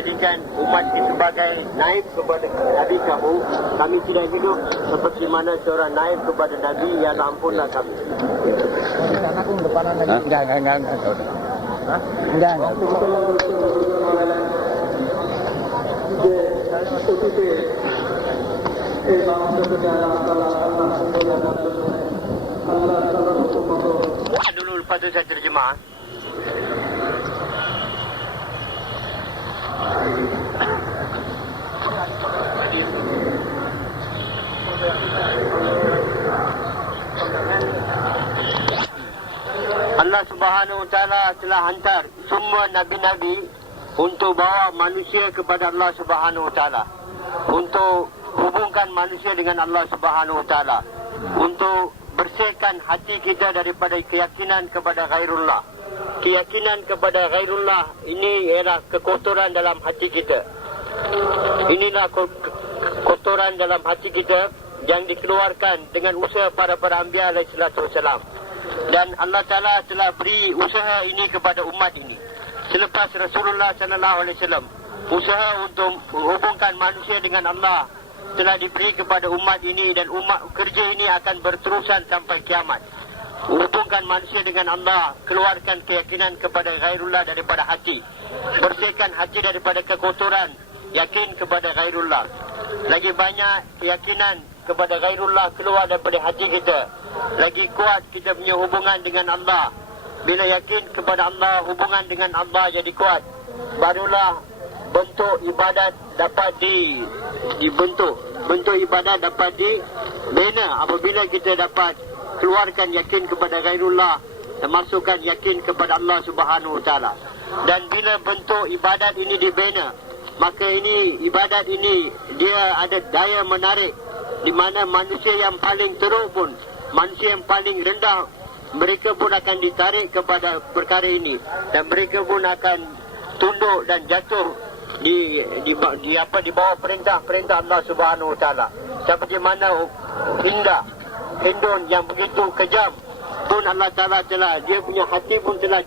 jadikan umat ini sebagai naib kepada Nabi kamu. Kami tidak hidup seperti mana seorang naib kepada Nabi. Ya ampunlah kami. Dulu lepas tu saya terjemah. Allah Subhanahu Wa Taala telah hantar semua nabi-nabi untuk bawa manusia kepada Allah Subhanahu Wa Taala, untuk hubungkan manusia dengan Allah Subhanahu Wa Taala, untuk bersihkan hati kita daripada keyakinan kepada ghairullah. Keyakinan kepada ghairullah ini ialah kekotoran dalam hati kita. Inilah kotoran dalam hati kita yang dikeluarkan dengan usaha para anbiya alaihi salatu wasalam. Dan Allah Ta'ala telah beri usaha ini kepada umat ini. Selepas Rasulullah sallallahu alaihi wasallam, usaha untuk menghubungkan manusia dengan Allah telah diberi kepada umat ini, dan umat kerja ini akan berterusan sampai kiamat. Hubungkan manusia dengan Allah, keluarkan keyakinan kepada ghairullah daripada hati, bersihkan hati daripada kekotoran, yakin kepada ghairullah. Lagi banyak keyakinan kepada ghairullah keluar daripada hati kita, lagi kuat kita punya hubungan dengan Allah. Bila yakin kepada Allah, hubungan dengan Allah jadi kuat, barulah bentuk ibadat dapat dibentuk. Bentuk ibadat dapat dibina apabila kita dapat keluarkan yakin kepada ghairullah dan masukkan yakin kepada Allah Subhanahu Wa Taala. Dan bila bentuk ibadat ini dibina, maka ibadat ini dia ada daya menarik, di mana manusia yang paling teruk pun, manusia yang paling rendah, mereka pun akan ditarik kepada perkara ini, dan mereka pun akan tunduk dan jatuh di bawah perintah Allah Subhanahu Wa Taala. Seperti mana Hindun yang begitu kejam pun Allah Taala dia punya hati pun telah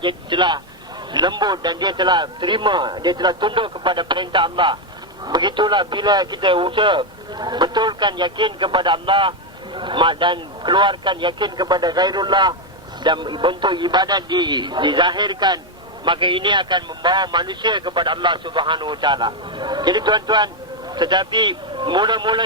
lembut, dan dia telah terima, dia telah tunduk kepada perintah Allah. Begitulah bila kita usaha betulkan yakin kepada Allah dan keluarkan yakin kepada ghairullah, dan bentuk ibadat dizahirkan, maka ini akan membawa manusia kepada Allah Subhanahu Wa Taala. Jadi tuan-tuan, tetapi mula-mula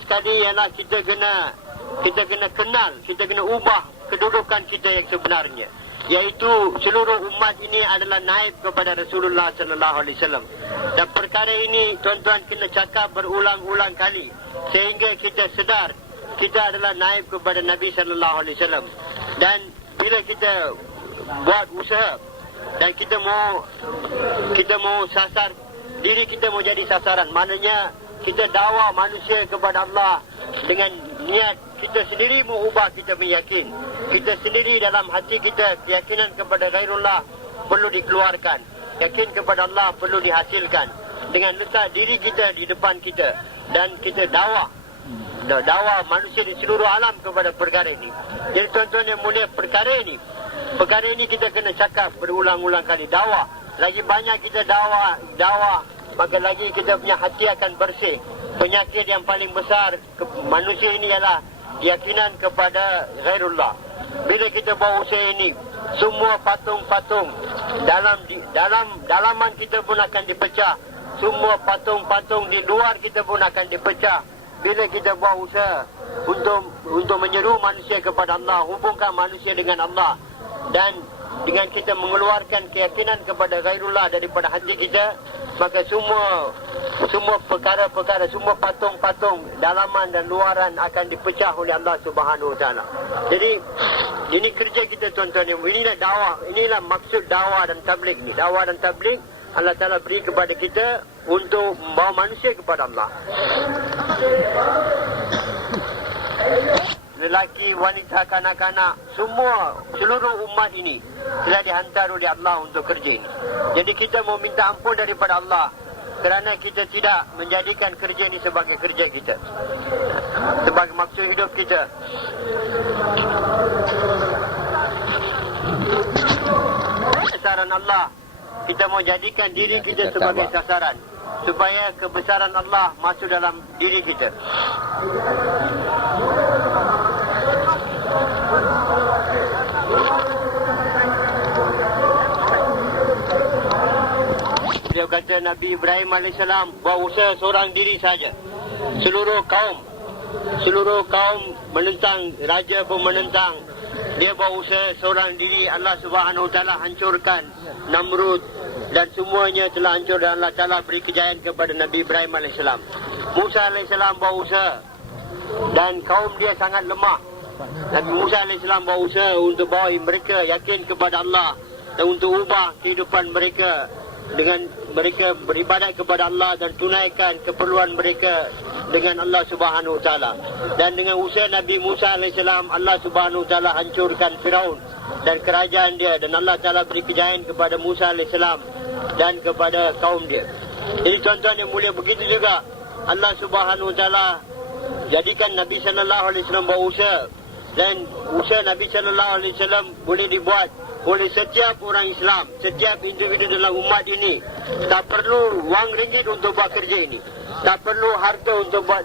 sekali ialah kita kena kenal, kita kena ubah kedudukan kita yang sebenarnya, iaitu seluruh umat ini adalah naib kepada Rasulullah sallallahu alaihi wasallam. Dan perkara ini tuan-tuan kena cakap berulang-ulang kali sehingga kita sedar kita adalah naib kepada Nabi sallallahu alaihi wasallam. Dan bila kita buat usaha dan kita mau sasar diri, kita mau jadi sasaran, maknanya kita dakwah manusia kepada Allah dengan niat kita sendiri mau ubah, kita meyakin kita sendiri dalam hati kita, keyakinan kepada ghairullah perlu dikeluarkan, yakin kepada Allah perlu dihasilkan dengan letak diri kita di depan kita, dan kita dakwah manusia di seluruh alam kepada perkara ini. Jadi tuan-tuan yang mulia, perkara ini kita kena cakap berulang-ulang kali. Dakwah, lagi banyak kita dakwah, maka lagi kita punya hati akan bersih. Penyakit yang paling besar manusia ini ialah keyakinan kepada ghairullah. Bila kita bawa usaha ini, semua patung-patung dalaman kita pun akan dipecah. Semua patung-patung di luar kita pun akan dipecah. Bila kita buat usaha untuk menyeru manusia kepada Allah, hubungkan manusia dengan Allah, dan dengan kita mengeluarkan keyakinan kepada ghairullah daripada hati kita, maka semua perkara-perkara, semua patung-patung dalaman dan luaran akan dipecah oleh Allah Subhanahu Wa Taala. Jadi ini kerja kita tuan-tuan, inilah dakwah, inilah maksud dakwah dan tabligh ni. Dakwah dan tabligh Allah Ta'ala beri kepada kita untuk membawa manusia kepada Allah. Lelaki, wanita, kanak-kanak, seluruh umat ini telah dihantar oleh Allah untuk kerja ini. Jadi kita mau minta ampun daripada Allah kerana kita tidak menjadikan kerja ini sebagai kerja kita, sebagai maksud hidup kita. kebesaran Allah, kita mau jadikan diri kita sebagai sasaran, supaya kebesaran Allah masuk dalam diri kita. Dia kata Nabi Ibrahim AS buat usaha seorang diri saja. Seluruh kaum menentang, raja pun menentang. Dia buat usaha seorang diri. Allah Subhanahu Wa Taala hancurkan Namrud dan semuanya telah hancur, dan Allah Taala beri kejayaan kepada Nabi Ibrahim AS. Musa AS buat usaha dan kaum dia sangat lemah. Nabi Musa AS buat usaha untuk bawa mereka yakin kepada Allah dan untuk ubah kehidupan mereka dengan mereka beribadat kepada Allah dan tunaikan keperluan mereka dengan Allah Subhanahu Wa Taala. Dan dengan usaha Nabi Musa AS, Allah Subhanahu Wa Taala hancurkan Firaun dan kerajaan dia, dan Allah Taala beri kejayaan kepada Musa AS dan kepada kaum dia. Jadi tuan-tuan yang mulia, begitu juga Allah Subhanahu Wa Taala jadikan Nabi sallallahu alaihi wasallam berusaha, dan usaha Nabi sallallahu alaihi wasallam boleh dibuat oleh setiap orang Islam, setiap individu dalam umat ini. Tak perlu wang ringgit untuk buat kerja ini, tak perlu harta untuk buat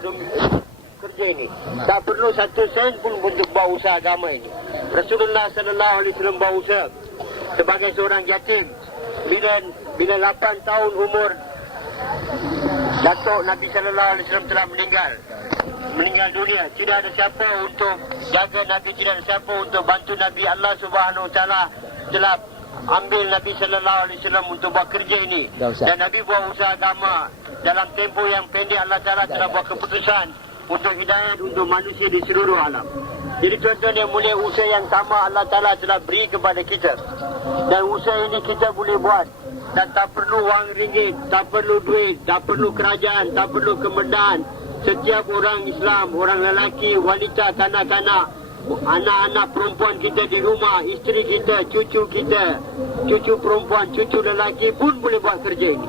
kerja ini, tak perlu satu sen pun untuk buat usaha agama ini. Rasulullah sallallahu alaihi wasallam buat usaha sebagai seorang yatim. Bila 8 tahun umur, datuk Nabi sallallahu alaihi wasallam telah meninggal dunia. Tidak ada siapa untuk jaga Nabi, tidak ada siapa untuk bantu Nabi. Allah Subhanahu Wa Taala telah ambil Nabi sallallahu alaihi wasallam untuk buat kerja ini. Dan Nabi buat usaha agama dalam tempoh yang pendek. Allah Taala telah buat keputusan untuk hidayat untuk manusia di seluruh alam. Jadi tuan-tuan yang mulia, usaha yang sama Allah Taala telah beri kepada kita, dan usaha ini kita boleh buat. Dan tak perlu wang ringgit, tak perlu duit, tak perlu kerajaan, tak perlu kemudahan. Setiap orang Islam, orang lelaki, wanita, kanak-kanak, anak-anak perempuan kita di rumah, isteri kita, cucu perempuan, cucu lelaki pun boleh buat kerja ini.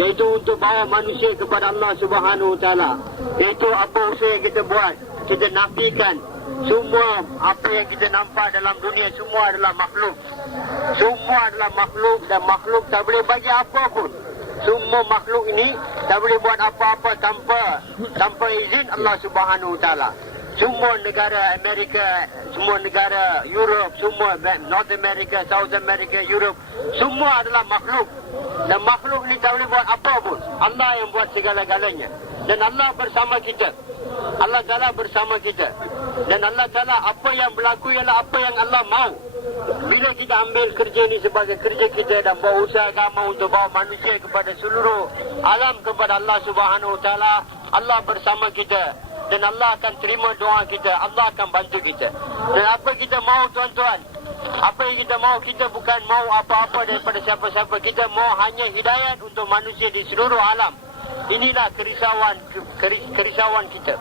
Iaitu untuk bawa manusia kepada Allah Subhanahu Wa Taala. Iaitu apa usaha yang kita buat. Kita nafikan semua apa yang kita nampak dalam dunia, semua adalah makhluk. Semua adalah makhluk, dan makhluk tak boleh bagi apa pun. Semua makhluk ini tak boleh buat apa-apa tanpa izin Allah Subhanahu Wa Taala. Semua negara Amerika, semua negara Europe, semua North America, South America, Europe, semua adalah makhluk. Dan makhluk ini tak boleh buat apa pun. Allah yang buat segala-galanya. Dan Allah bersama kita. Allah Ta'ala bersama kita. Dan Allah Ta'ala, apa yang berlaku ialah apa yang Allah mahu. Bila kita ambil kerja ini sebagai kerja kita dan buat usaha agama untuk bawa manusia kepada seluruh alam kepada Allah Subhanahu Wa Taala, Allah bersama kita. Dan Allah akan terima doa kita, Allah akan bantu kita. Dan apa kita mahu tuan-tuan, apa yang kita mahu, kita bukan mahu apa-apa daripada siapa-siapa. Kita mahu hanya hidayat untuk manusia di seluruh alam. Inilah kerisauan kita.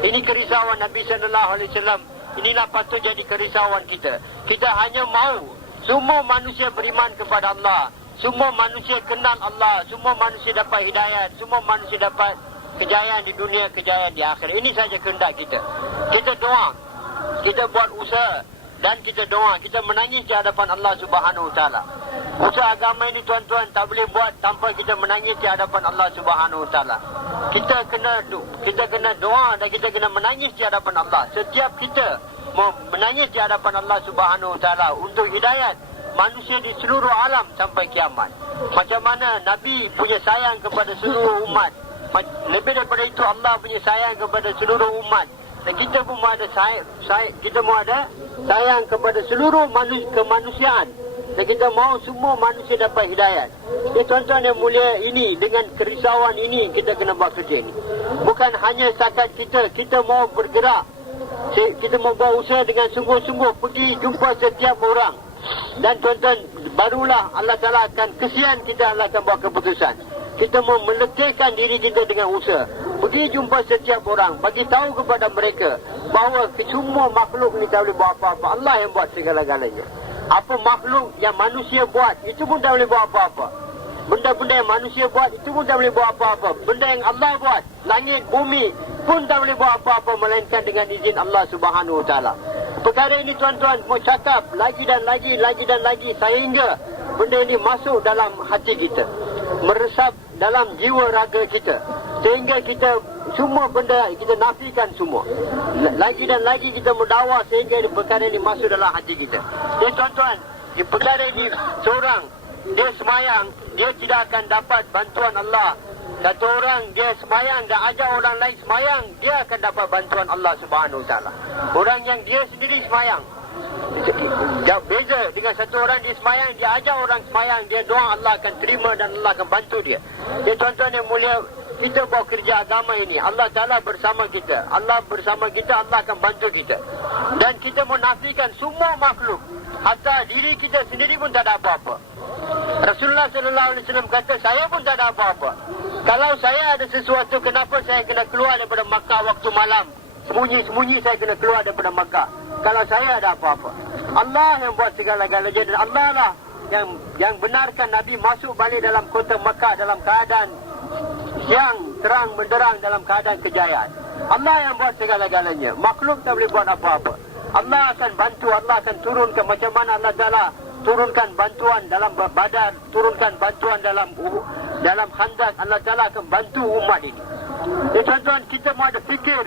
Ini kerisauan Nabi sallallahu alaihi wasallam. Inilah patut jadi kerisauan kita. Kita hanya mahu semua manusia beriman kepada Allah, semua manusia kenal Allah, semua manusia dapat hidayat, semua manusia dapat kejayaan di dunia, kejayaan di akhirat. Ini saja kehendak kita. Kita doa, kita buat usaha, dan kita doa, kita menangis di hadapan Allah Subhanahu Wa Taala. Usaha agama ini tuan-tuan tak boleh buat tanpa kita menangis di hadapan Allah Subhanahu Wa Taala. Kita kena doa dan kita kena menangis di hadapan Allah. Setiap kita mau menangis di hadapan Allah Subhanahu Wa Taala untuk hidayat manusia di seluruh alam sampai kiamat. Macam mana Nabi punya sayang kepada seluruh umat, lebih daripada itu Allah punya sayang kepada seluruh umat. Dan kita pun ada sayang kepada seluruh kemanusiaan. Dan kita mahu semua manusia dapat hidayat. Jadi tuan-tuan yang mulia, ini dengan kerisauan ini kita kena buat kerja ini. Bukan hanya setakat kita mahu bergerak. Kita mahu buat usaha dengan sungguh-sungguh, pergi jumpa setiap orang. Dan tuan-tuan, barulah Allah Ta'ala akan kesian kita, Allah akan buat keputusan. Kita mau meletihkan diri kita dengan usaha. Pergi jumpa setiap orang, bagi tahu kepada mereka bahawa semua makhluk ni tak boleh buat apa-apa. Allah yang buat segala-galanya. Apa makhluk yang manusia buat, itu pun tak boleh buat apa-apa. Benda-benda yang manusia buat, itu pun tak boleh buat apa-apa. Benda yang Allah buat, langit, bumi pun tak boleh buat apa-apa melainkan dengan izin Allah Subhanahu Wa Taala. Perkara ini tuan-tuan mau cakap lagi dan lagi, sehingga benda ini masuk dalam hati kita, meresap dalam jiwa raga kita, sehingga kita semua benda kita nafikan semua. Lagi dan lagi kita mendakwa sehingga perkara ini masuk dalam hati kita. Jadi tuan-tuan, di perkara ini seorang dia semayang, dia tidak akan dapat bantuan Allah. Satu orang dia semayang dan ajak orang lain semayang, dia akan dapat bantuan Allah Subhanahu Wa Taala. Orang yang dia sendiri semayang, beza dengan satu orang dia semayang, dia ajak orang semayang, dia doa, Allah akan terima dan Allah akan bantu dia. Jadi tuan-tuan yang mulia, kita bawa kerja agama ini, Allah Ta'ala bersama kita. Allah bersama kita, Allah akan bantu kita. Dan kita menafikan semua makhluk, hatta diri kita sendiri pun tak ada apa-apa. Rasulullah SAW kata, saya pun tak ada apa-apa. Kalau saya ada sesuatu, kenapa saya kena keluar daripada Makkah waktu malam? Sembunyi-sembunyi saya kena keluar daripada Makkah. Kalau saya ada apa-apa, Allah yang buat segala-galanya, dan Allah lah yang benarkan Nabi masuk balik dalam kota Makkah dalam keadaan siang terang benderang, dalam keadaan kejayaan. Allah yang buat segala-galanya. Makhluk tak boleh buat apa-apa. Allah akan bantu, Allah akan turunkan macam mana Allah Ta'ala turunkan bantuan dalam Badar, turunkan bantuan dalam Khandaq. Allah Ta'ala akan bantu umat ini. Jadi tuan-tuan, kita mau ada fikir,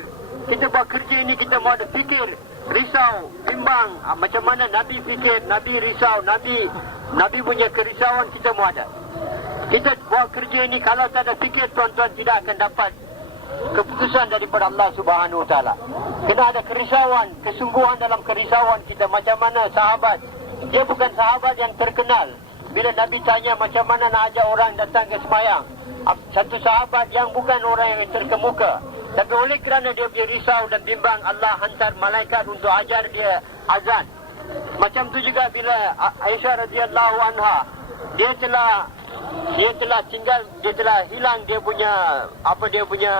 kita buat kerja ini, kita mau ada fikir, risau, bimbang, macam mana Nabi fikir, Nabi risau, Nabi punya kerisauan kita mau ada. Kita buat kerja ini, kalau tak ada fikir, tuan-tuan tidak akan dapat keputusan daripada Allah Subhanahu Wa Taala. Kena ada kerisauan, kesungguhan dalam kerisauan kita. Macam mana sahabat, dia bukan sahabat yang terkenal. Bila Nabi tanya macam mana nak ajak orang datang ke semayang, satu sahabat yang bukan orang yang terkemuka, tapi oleh kerana dia punya risau dan bimbang, Allah hantar malaikat untuk ajar dia azan. Macam tu juga bila Aisyah radhiyallahu anha, dia telah hilang dia punya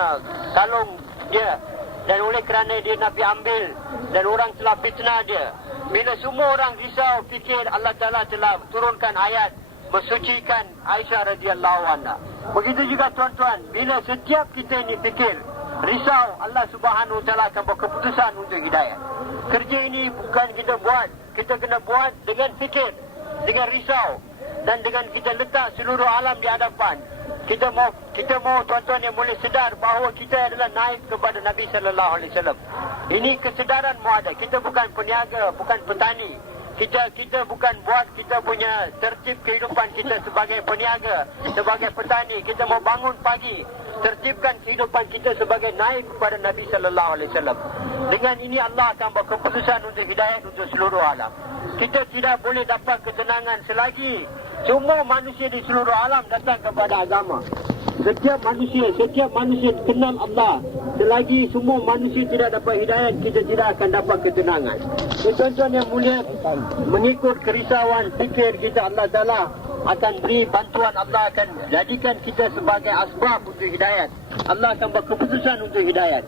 kalung dia, dan oleh kerana dia Nabi ambil dan orang telah fitnah dia. Bila semua orang risau fikir, Allah Ta'ala telah turunkan ayat mensucikan Aisyah radhiyallahu anha. Begitu juga tuan-tuan, bila setiap kita ini fikir, risau, Allah Subhanahu Wa Taala akan buat keputusan untuk hidayah. Kerja ini bukan kita buat, kita kena buat dengan fikir, dengan risau, dan dengan kita letak seluruh alam di hadapan. Kita mau tuan-tuan yang boleh sedar bahawa kita adalah naib kepada Nabi sallallahu alaihi wasallam. Ini kesedaran mau ada. Kita bukan peniaga, bukan petani. Kita bukan buat kita punya tertib kehidupan kita sebagai peniaga, sebagai petani. Kita mau bangun pagi, tertibkan kehidupan kita sebagai naib kepada Nabi sallallahu alaihi wasallam. Dengan ini Allah akan buat keputusan untuk hidayah untuk seluruh alam. Kita tidak boleh dapat ketenangan selagi semua manusia di seluruh alam datang kepada agama. Setiap manusia kenal Allah. Selagi semua manusia tidak dapat hidayah, kita tidak akan dapat ketenangan. Tuan-tuan yang mulia, mengikut kerisauan fikir kita, Allah Ta'ala akan beri bantuan. Allah akan jadikan kita sebagai asbab untuk hidayat. Allah akan berkeputusan untuk hidayat.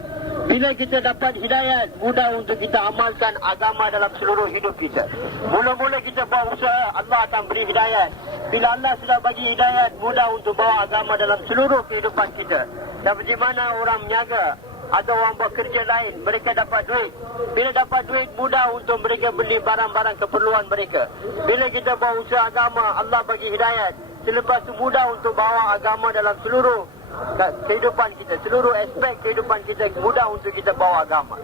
Bila kita dapat hidayat, mudah untuk kita amalkan agama dalam seluruh hidup kita. Mula-mula kita buat usaha, Allah akan beri hidayat. Bila Allah sudah bagi hidayat, mudah untuk bawa agama dalam seluruh kehidupan kita. Dan bagaimana orang menyaga atau orang buat kerja lain, mereka dapat duit. Bila dapat duit, mudah untuk mereka beli barang-barang keperluan mereka. Bila kita bawa usaha agama, Allah bagi hidayat. Selepas itu mudah untuk bawa agama dalam seluruh kehidupan kita, seluruh aspek kehidupan kita, mudah untuk kita bawa agama.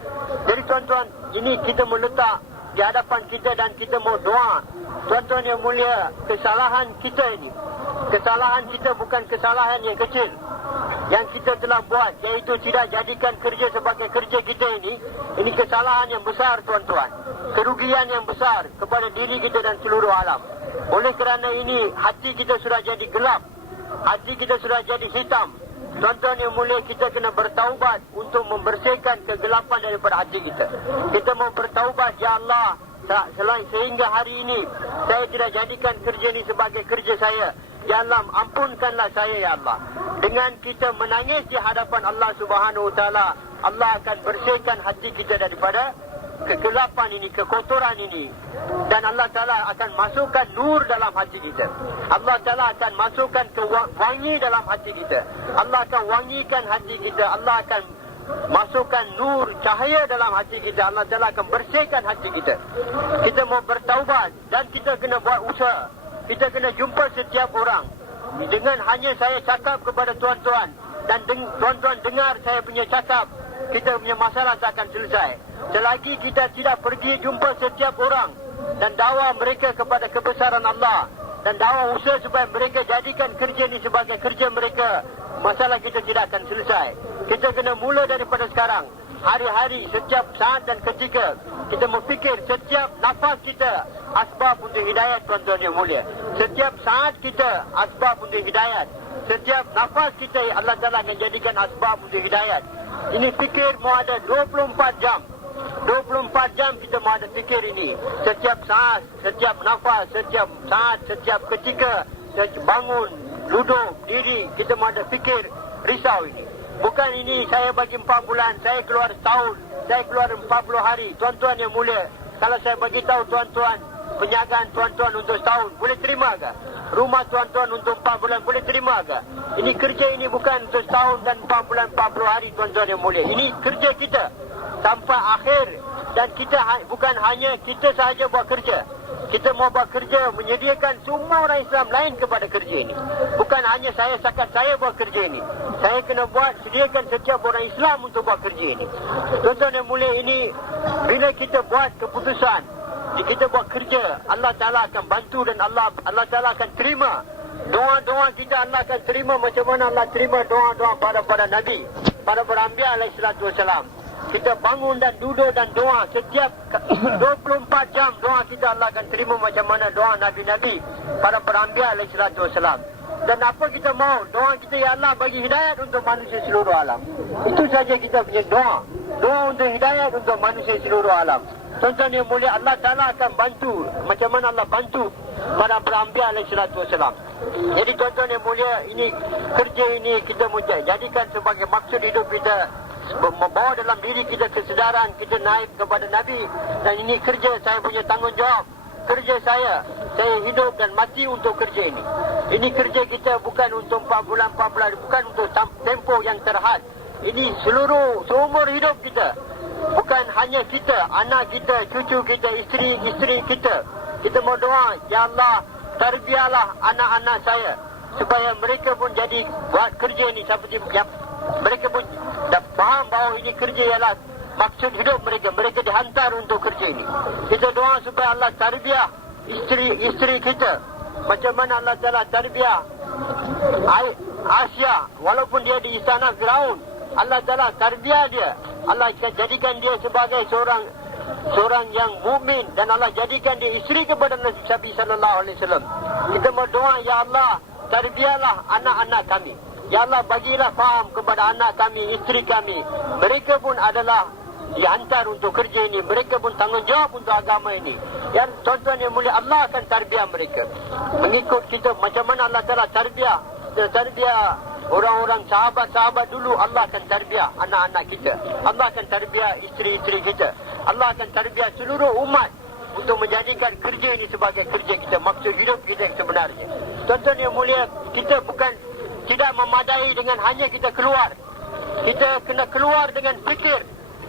Jadi tuan-tuan, ini kita meletak di hadapan kita dan kita mau doa. Tuan-tuan yang mulia, kesalahan kita ini, kesalahan kita bukan kesalahan yang kecil yang kita telah buat, iaitu tidak jadikan kerja sebagai kerja kita ini kesalahan yang besar tuan-tuan. Kerugian yang besar kepada diri kita dan seluruh alam. Oleh kerana ini, hati kita sudah jadi gelap, hati kita sudah jadi hitam. Tuan-tuan yang mulia, kita kena bertaubat untuk membersihkan kegelapan daripada hati kita. Kita mau bertaubat, ya Allah, sehingga hari ini saya tidak jadikan kerja ini sebagai kerja saya. Ya Allah, ampunkanlah saya, ya Allah. Dengan kita menangis di hadapan Allah Subhanahu Wa Taala, Allah akan bersihkan hati kita daripada kegelapan ini, kekotoran ini. Dan Allah Ta'ala akan masukkan nur dalam hati kita. Allah Ta'ala akan masukkan wangi dalam hati kita. Allah akan wangikan hati kita. Allah akan masukkan nur, cahaya dalam hati kita. Allah Ta'ala akan bersihkan hati kita. Kita mau bertaubat dan kita kena buat usaha. kita kena jumpa setiap orang. Dengan hanya saya cakap kepada tuan-tuan dan tuan-tuan dengar saya punya cakap, kita punya masalah tak akan selesai. Selagi kita tidak pergi jumpa setiap orang dan dakwah mereka kepada kebesaran Allah dan dakwah usaha supaya mereka jadikan kerja ini sebagai kerja mereka, masalah kita tidak akan selesai. Kita kena mula daripada sekarang. Hari-hari, setiap saat dan ketika kita berfikir setiap nafas kita asbab untuk hidayat, tuan-tuan yang mulia. Setiap saat kita asbab untuk hidayat. Setiap nafas kita Allah Ta'ala akan jadikan asbab untuk hidayat. Ini fikir mau ada 24 jam. 24 jam kita mau ada fikir ini. Setiap saat, setiap nafas, setiap saat, setiap ketika, bangun, duduk, diri, kita mau ada fikir risau ini. Bukan ini saya bagi 4 bulan, saya keluar setahun, saya keluar 40 hari. Tuan-tuan yang mulia, kalau saya bagi tahu tuan-tuan, penjagaan tuan-tuan untuk setahun, boleh terima ke? Rumah tuan-tuan untuk 4 bulan, boleh terima ke? Ini kerja ini bukan untuk setahun dan 4 bulan 40 hari, tuan-tuan yang mulia. Ini kerja kita sampai akhir. Dan kita bukan hanya kita sahaja buat kerja. Kita mau buat kerja, menyediakan semua orang Islam lain kepada kerja ini. Bukan hanya saya buat kerja ini. Saya kena sediakan setiap orang Islam untuk buat kerja ini. Tuan-tuan yang mulia, ini bila kita buat keputusan, kita buat kerja, Allah Ta'ala akan bantu dan Allah Ta'ala akan terima. Doa-doa kita Allah akan terima macam mana Allah terima doa-doa para Nabi, para Anbiya alaihi salatu wassalam. Kita bangun dan duduk dan doa setiap 24 jam doa kita Allah akan terima macam mana doa Nabi-Nabi, para Anbiya alaihi salatu wassalam. Dan apa kita mau? Doa kita, ya Allah bagi hidayat untuk manusia seluruh alam. Itu saja kita punya doa. Doa untuk hidayat untuk manusia seluruh alam. Tuan-tuan yang mulia, Allah Ta'ala akan bantu macam mana Allah bantu para Anbiya alaihi salatu wassalam. Jadi tuan-tuan yang mulia, ini kerja ini kita jadikan sebagai maksud hidup kita, membawa dalam diri kita kesedaran kita naik kepada Nabi. Dan ini kerja saya punya tanggungjawab. Kerja saya hidup dan mati untuk kerja ini. Ini kerja kita bukan untuk 4 bulan, bukan untuk tempoh yang terhad. Ini seumur hidup kita. Bukan hanya kita, anak kita, cucu kita, isteri kita. Kita mau doa, ya Allah, tarbiyalah anak-anak saya supaya mereka pun jadi buat kerja ini seperti yang mereka pun dah faham bahawa ini kerja ialah maksud hidup mereka. Mereka dihantar untuk kerja ini. Kita doa supaya Allah tarbiyah isteri kita. Macam mana Allah Ta'ala tarbiyah Asia, walaupun dia di istana Firaun, Allah Ta'ala tarbiyah dia. Allah akan jadikan dia sebagai seorang yang mukmin dan Allah jadikan dia isteri kepada Nabi sallallahu alaihi wasallam. Kita berdoa, ya Allah, tarbiyahlah anak-anak kami. Ya Allah, bagilah faham kepada anak kami, isteri kami. Mereka pun adalah dihantar untuk kerja ini. Mereka pun tanggungjawab untuk agama ini. Yang tuan-tuan yang mulia, Allah akan tarbiyah mereka. Mengikut kita macam mana Allah Ta'ala tarbiyah orang-orang sahabat-sahabat dulu. Allah akan tarbiyah anak-anak kita. Allah akan tarbiyah isteri-isteri kita. Allah akan tarbiyah seluruh umat untuk menjadikan kerja ini sebagai kerja kita, maksud hidup kita yang sebenarnya. Tuan-tuan yang mulia, kita bukan tidak memadai dengan hanya kita keluar. Kita kena keluar dengan fikir.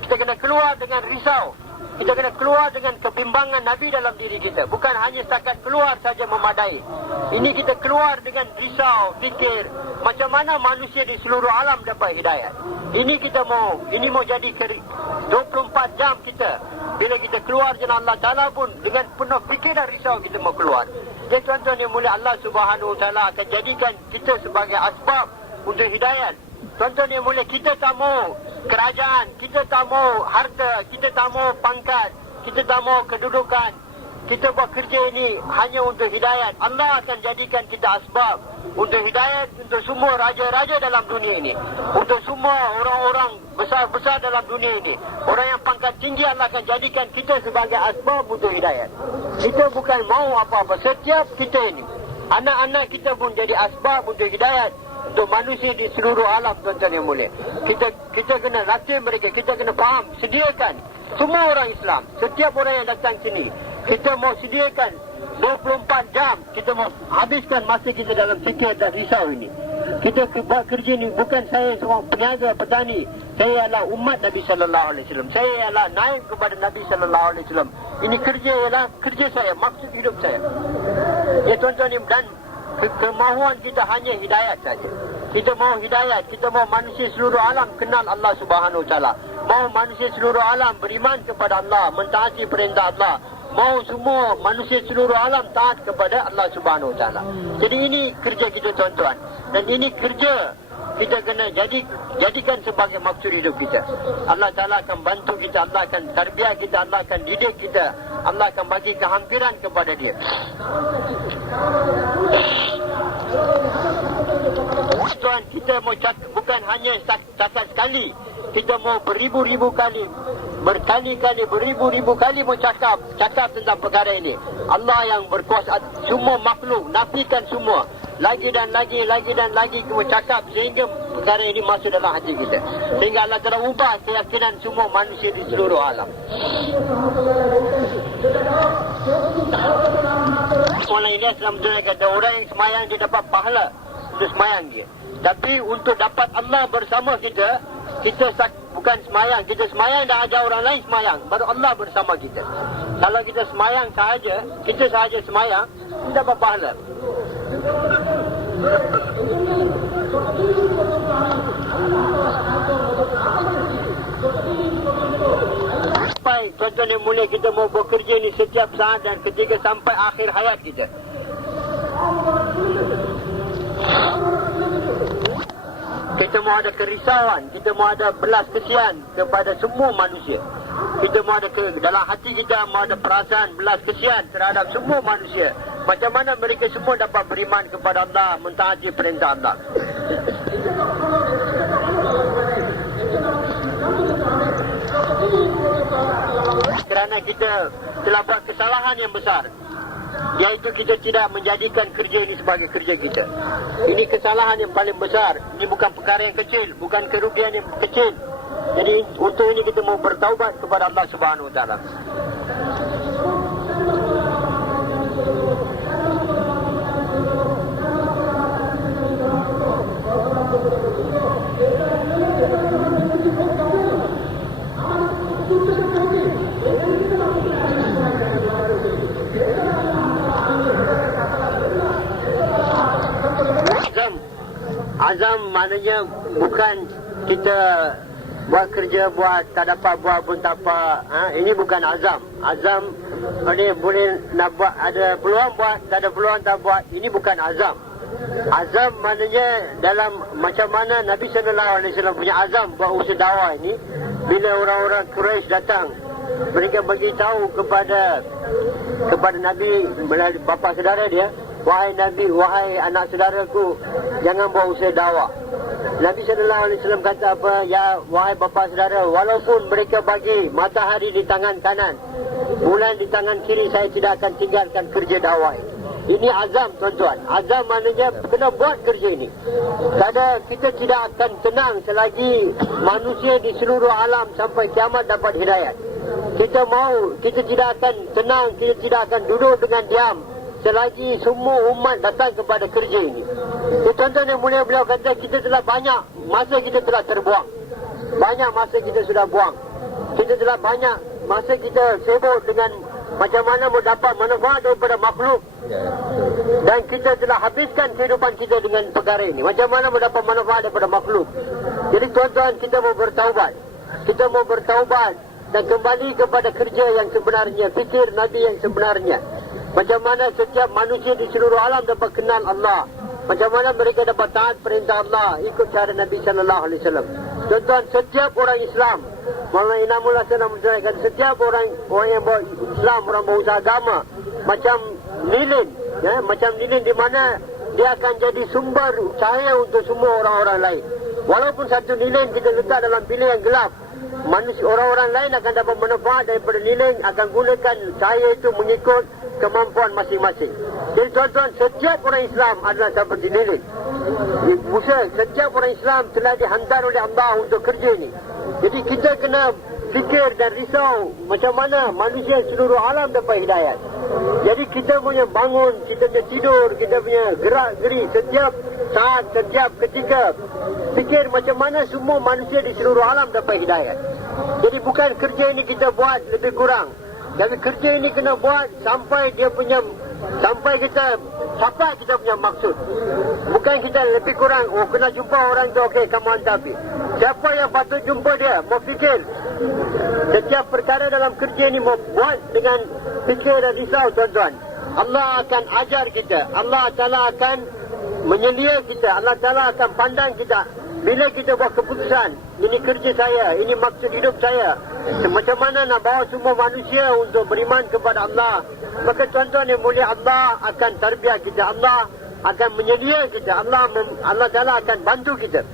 Kita kena keluar dengan risau. Kita kena keluar dengan kebimbangan Nabi dalam diri kita. Bukan hanya setakat keluar saja memadai. Ini kita keluar dengan risau, fikir. Macam mana manusia di seluruh alam dapat hidayat. Ini kita mau. Ini mau jadi 24 jam kita. Bila kita keluar jalan Allah Ta'ala pun dengan penuh fikir dan risau kita mau keluar. Jadi tuan-tuan yang mulia, Allah Subhanahu Wa Ta'ala akan jadikan kita sebagai asbab untuk hidayat. Tuan-tuan yang mulia, kita tak mau kerajaan, kita tak mau harta, kita tak mau pangkat, kita tak mau kedudukan. Kita buat kerja ini hanya untuk hidayat. Allah akan jadikan kita asbab untuk hidayat untuk semua raja-raja dalam dunia ini. Untuk semua orang-orang besar-besar dalam dunia ini. Orang yang pangkat tinggi, Allah akan jadikan kita sebagai asbab untuk hidayat. Kita bukan mau apa-apa. Setiap kita ini, anak-anak kita pun jadi asbab untuk hidayat. Untuk manusia di seluruh alam, tuan-tuan yang mulia. Kita kena latih mereka, kita kena faham, sediakan semua orang Islam, setiap orang yang datang sini. Kita mau sediakan 24 jam, kita mau habiskan masa kita dalam fikir dan risau ini. Kita buat kerja ini, bukan saya seorang peniaga, petani. Saya adalah umat Nabi Sallallahu Alaihi Wasallam. Saya adalah naik kepada Nabi Sallallahu Alaihi Wasallam. Ini kerja ialah kerja saya, maksud hidup saya. Ya tuan-tuan, dan kemahuan kita hanya hidayat saja. Kita mahu hidayat, kita mahu manusia seluruh alam kenal Allah Subhanahu Wa Taala. Mahu manusia seluruh alam beriman kepada Allah, mentaati perintah Allah. Mahu semua manusia seluruh alam taat kepada Allah Subhanahu Wa Taala. Jadi ini kerja kita tuan-tuan. Dan ini kerja kita kena jadikan sebagai maksud hidup kita. Allah Ta'ala akan bantu kita, Allah akan tarbiyah kita, Allah akan didik kita, Allah akan bagi kehampiran kepada dia. Tuan, kita mau bukan hanya cakap sekali, kita mau beribu-ribu kali, berkali-kali, beribu-ribu kali mau cakap tentang perkara ini. Allah yang berkuasa, semua makhluk nafikan semua. Lagi dan lagi kita cakap sehingga perkara ini masuk dalam hati kita. Sehingga Allah telah ubah keyakinan semua manusia di seluruh alam. Orang Ilyas Rahmatullah kata, orang yang semayang dia dapat pahala untuk semayang dia. Tapi untuk dapat Allah bersama kita bukan semayang. Kita semayang dah ajar orang lain semayang, baru Allah bersama kita. Kalau kita semayang sahaja, kita sahaja semayang, kita dapat pahala. Sampai tuan-tuan yang mulia, kita mau bekerja ni setiap saat dan ketika sampai akhir hayat kita. Kita mau ada kerisauan, kita mau ada belas kesian kepada semua manusia. Kita mau ada dalam hati kita mau ada perasaan belas kesian terhadap semua manusia. Macam mana mereka semua dapat beriman kepada Allah, mentaati perintah Allah. Kerana kita telah buat kesalahan yang besar, iaitu kita tidak menjadikan kerja ini sebagai kerja kita. Ini kesalahan yang paling besar. Ini bukan perkara yang kecil, bukan kerugian yang kecil. Jadi untuk ini kita mau bertaubat kepada Allah Subhanahu Wa Taala. Azam maknanya bukan kita buat kerja, tak dapat buat pun tak apa. Ini bukan azam. Azam ini boleh nak buat, ada peluang buat, tak ada peluang tak buat. Ini bukan azam. Azam maknanya dalam macam mana Nabi SAW punya azam buat usaha dakwah ini. Bila orang-orang Quraisy datang, mereka bagi tahu kepada Nabi melalui bapa saudara dia, wahai Nabi, wahai anak saudaraku, jangan buat usaha dakwah. Nabi SAW kata apa? Ya, wahai bapa saudara, walaupun mereka bagi matahari di tangan kanan, bulan di tangan kiri, saya tidak akan tinggalkan kerja dakwah. Ini azam tuan-tuan. Azam maknanya kena buat kerja ini. Kadang kita tidak akan tenang selagi manusia di seluruh alam sampai kiamat dapat hidayat. Kita tidak akan tenang, kita tidak akan duduk dengan diam selagi semua umat datang kepada kerja ini. Tuan-tuan yang mulia, beliau kata kita telah banyak masa kita telah terbuang. Banyak masa kita sudah buang. Kita telah banyak masa kita sibuk dengan macam mana mendapat manfaat daripada makhluk. Dan kita telah habiskan kehidupan kita dengan perkara ini. Macam mana mendapat manfaat daripada makhluk. Jadi tuan-tuan, kita mau bertaubat. Kita mau bertaubat dan kembali kepada kerja yang sebenarnya, fikir Nabi yang sebenarnya. Macam mana setiap manusia di seluruh alam dapat kenal Allah. Macam mana mereka dapat taat perintah Allah, ikut cara Nabi SAW. Tuan-tuan, setiap orang Islam, Maulana Inamullah SAW kata, setiap orang yang berislam, orang berusaha agama, macam lilin, macam lilin di mana dia akan jadi sumber cahaya untuk semua orang-orang lain. Walaupun satu lilin kita letak dalam bilik yang gelap, manusia, orang-orang lain akan dapat manfaat daripada lilin, akan gunakan cahaya itu mengikut kemampuan masing-masing. Jadi tuan-tuan, setiap orang Islam adalah seperti lilin. Setiap orang Islam telah dihantar oleh Allah untuk kerja ini. Jadi kita kena fikir dan risau macam mana manusia seluruh alam dapat hidayat. Jadi kita punya bangun, kita punya tidur, kita punya gerak-geri setiap saat, setiap ketika. Fikir macam mana semua manusia di seluruh alam dapat hidayat. Jadi bukan kerja ini kita buat lebih kurang. Tapi kerja ini kena buat sampai dia punya sampai kita capai kita punya maksud. Bukan kita lebih kurang, kena jumpa orang tu, okey, kamu hantar pergi. Siapa yang patut jumpa dia, mau fikir. Setiap perkara dalam kerja ni mau buat dengan fikir dan risau, tuan-tuan. Allah akan ajar kita. Allah Ta'ala akan menyelia kita. Allah Ta'ala akan pandang kita. Bila kita buat keputusan, ini kerja saya, ini maksud hidup saya, macam mana nak bawa semua manusia untuk beriman kepada Allah, maka tuan-tuan yang mulia, Allah akan tarbiyah kita, Allah akan menyelia kita, Allah Ta'ala akan bantu kita.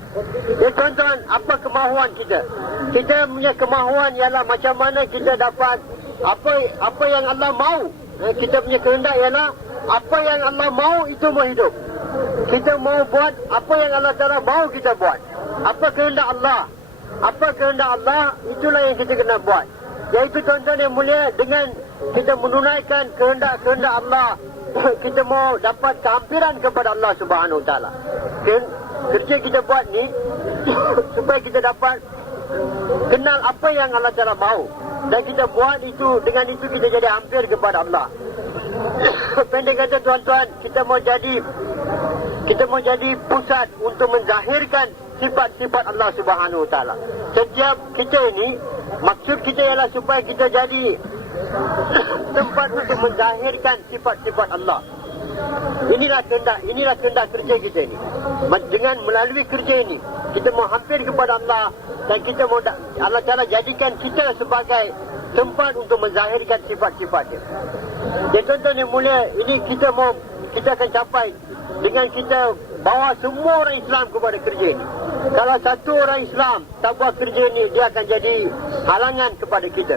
Ya tuan-tuan, apa kemahuan kita? Kita punya kemahuan ialah macam mana kita dapat apa yang Allah mahu. Kita punya kehendak ialah apa yang Allah mahu itu mau hidup. Kita mau buat apa yang Allah Ta'ala mahu kita buat. Apa kehendak Allah? Apa kehendak Allah, itulah yang kita kena buat. Iaitu tuan-tuan yang mulia, dengan kita menunaikan kehendak Allah, kita mau dapat kehampiran kepada Allah Subhanahu Wa Taala. Kerja kita buat ni supaya kita dapat kenal apa yang Allah Ta'ala mahu. Dan kita buat itu, dengan itu kita jadi hampir kepada Allah. Pendek kata tuan-tuan, kita mau jadi pusat untuk menzahirkan sifat-sifat Allah Subhanahu Wa Taala. Setiap kita ini, maksud kita ialah supaya kita jadi tempat untuk menzahirkan sifat-sifat Allah. Inilah kehendak kerja kita ini. Dengan melalui kerja ini, kita mau hampir kepada Allah, dan kita mau Allah Ta'ala jadikan kita sebagai tempat untuk menzahirkan sifat-sifat dia. Jadi tuan-tuan yang mulia, ini kita akan capai dengan kita bawa semua orang Islam kepada kerja ini. Kalau satu orang Islam tak buat kerja ini, dia akan jadi halangan kepada kita.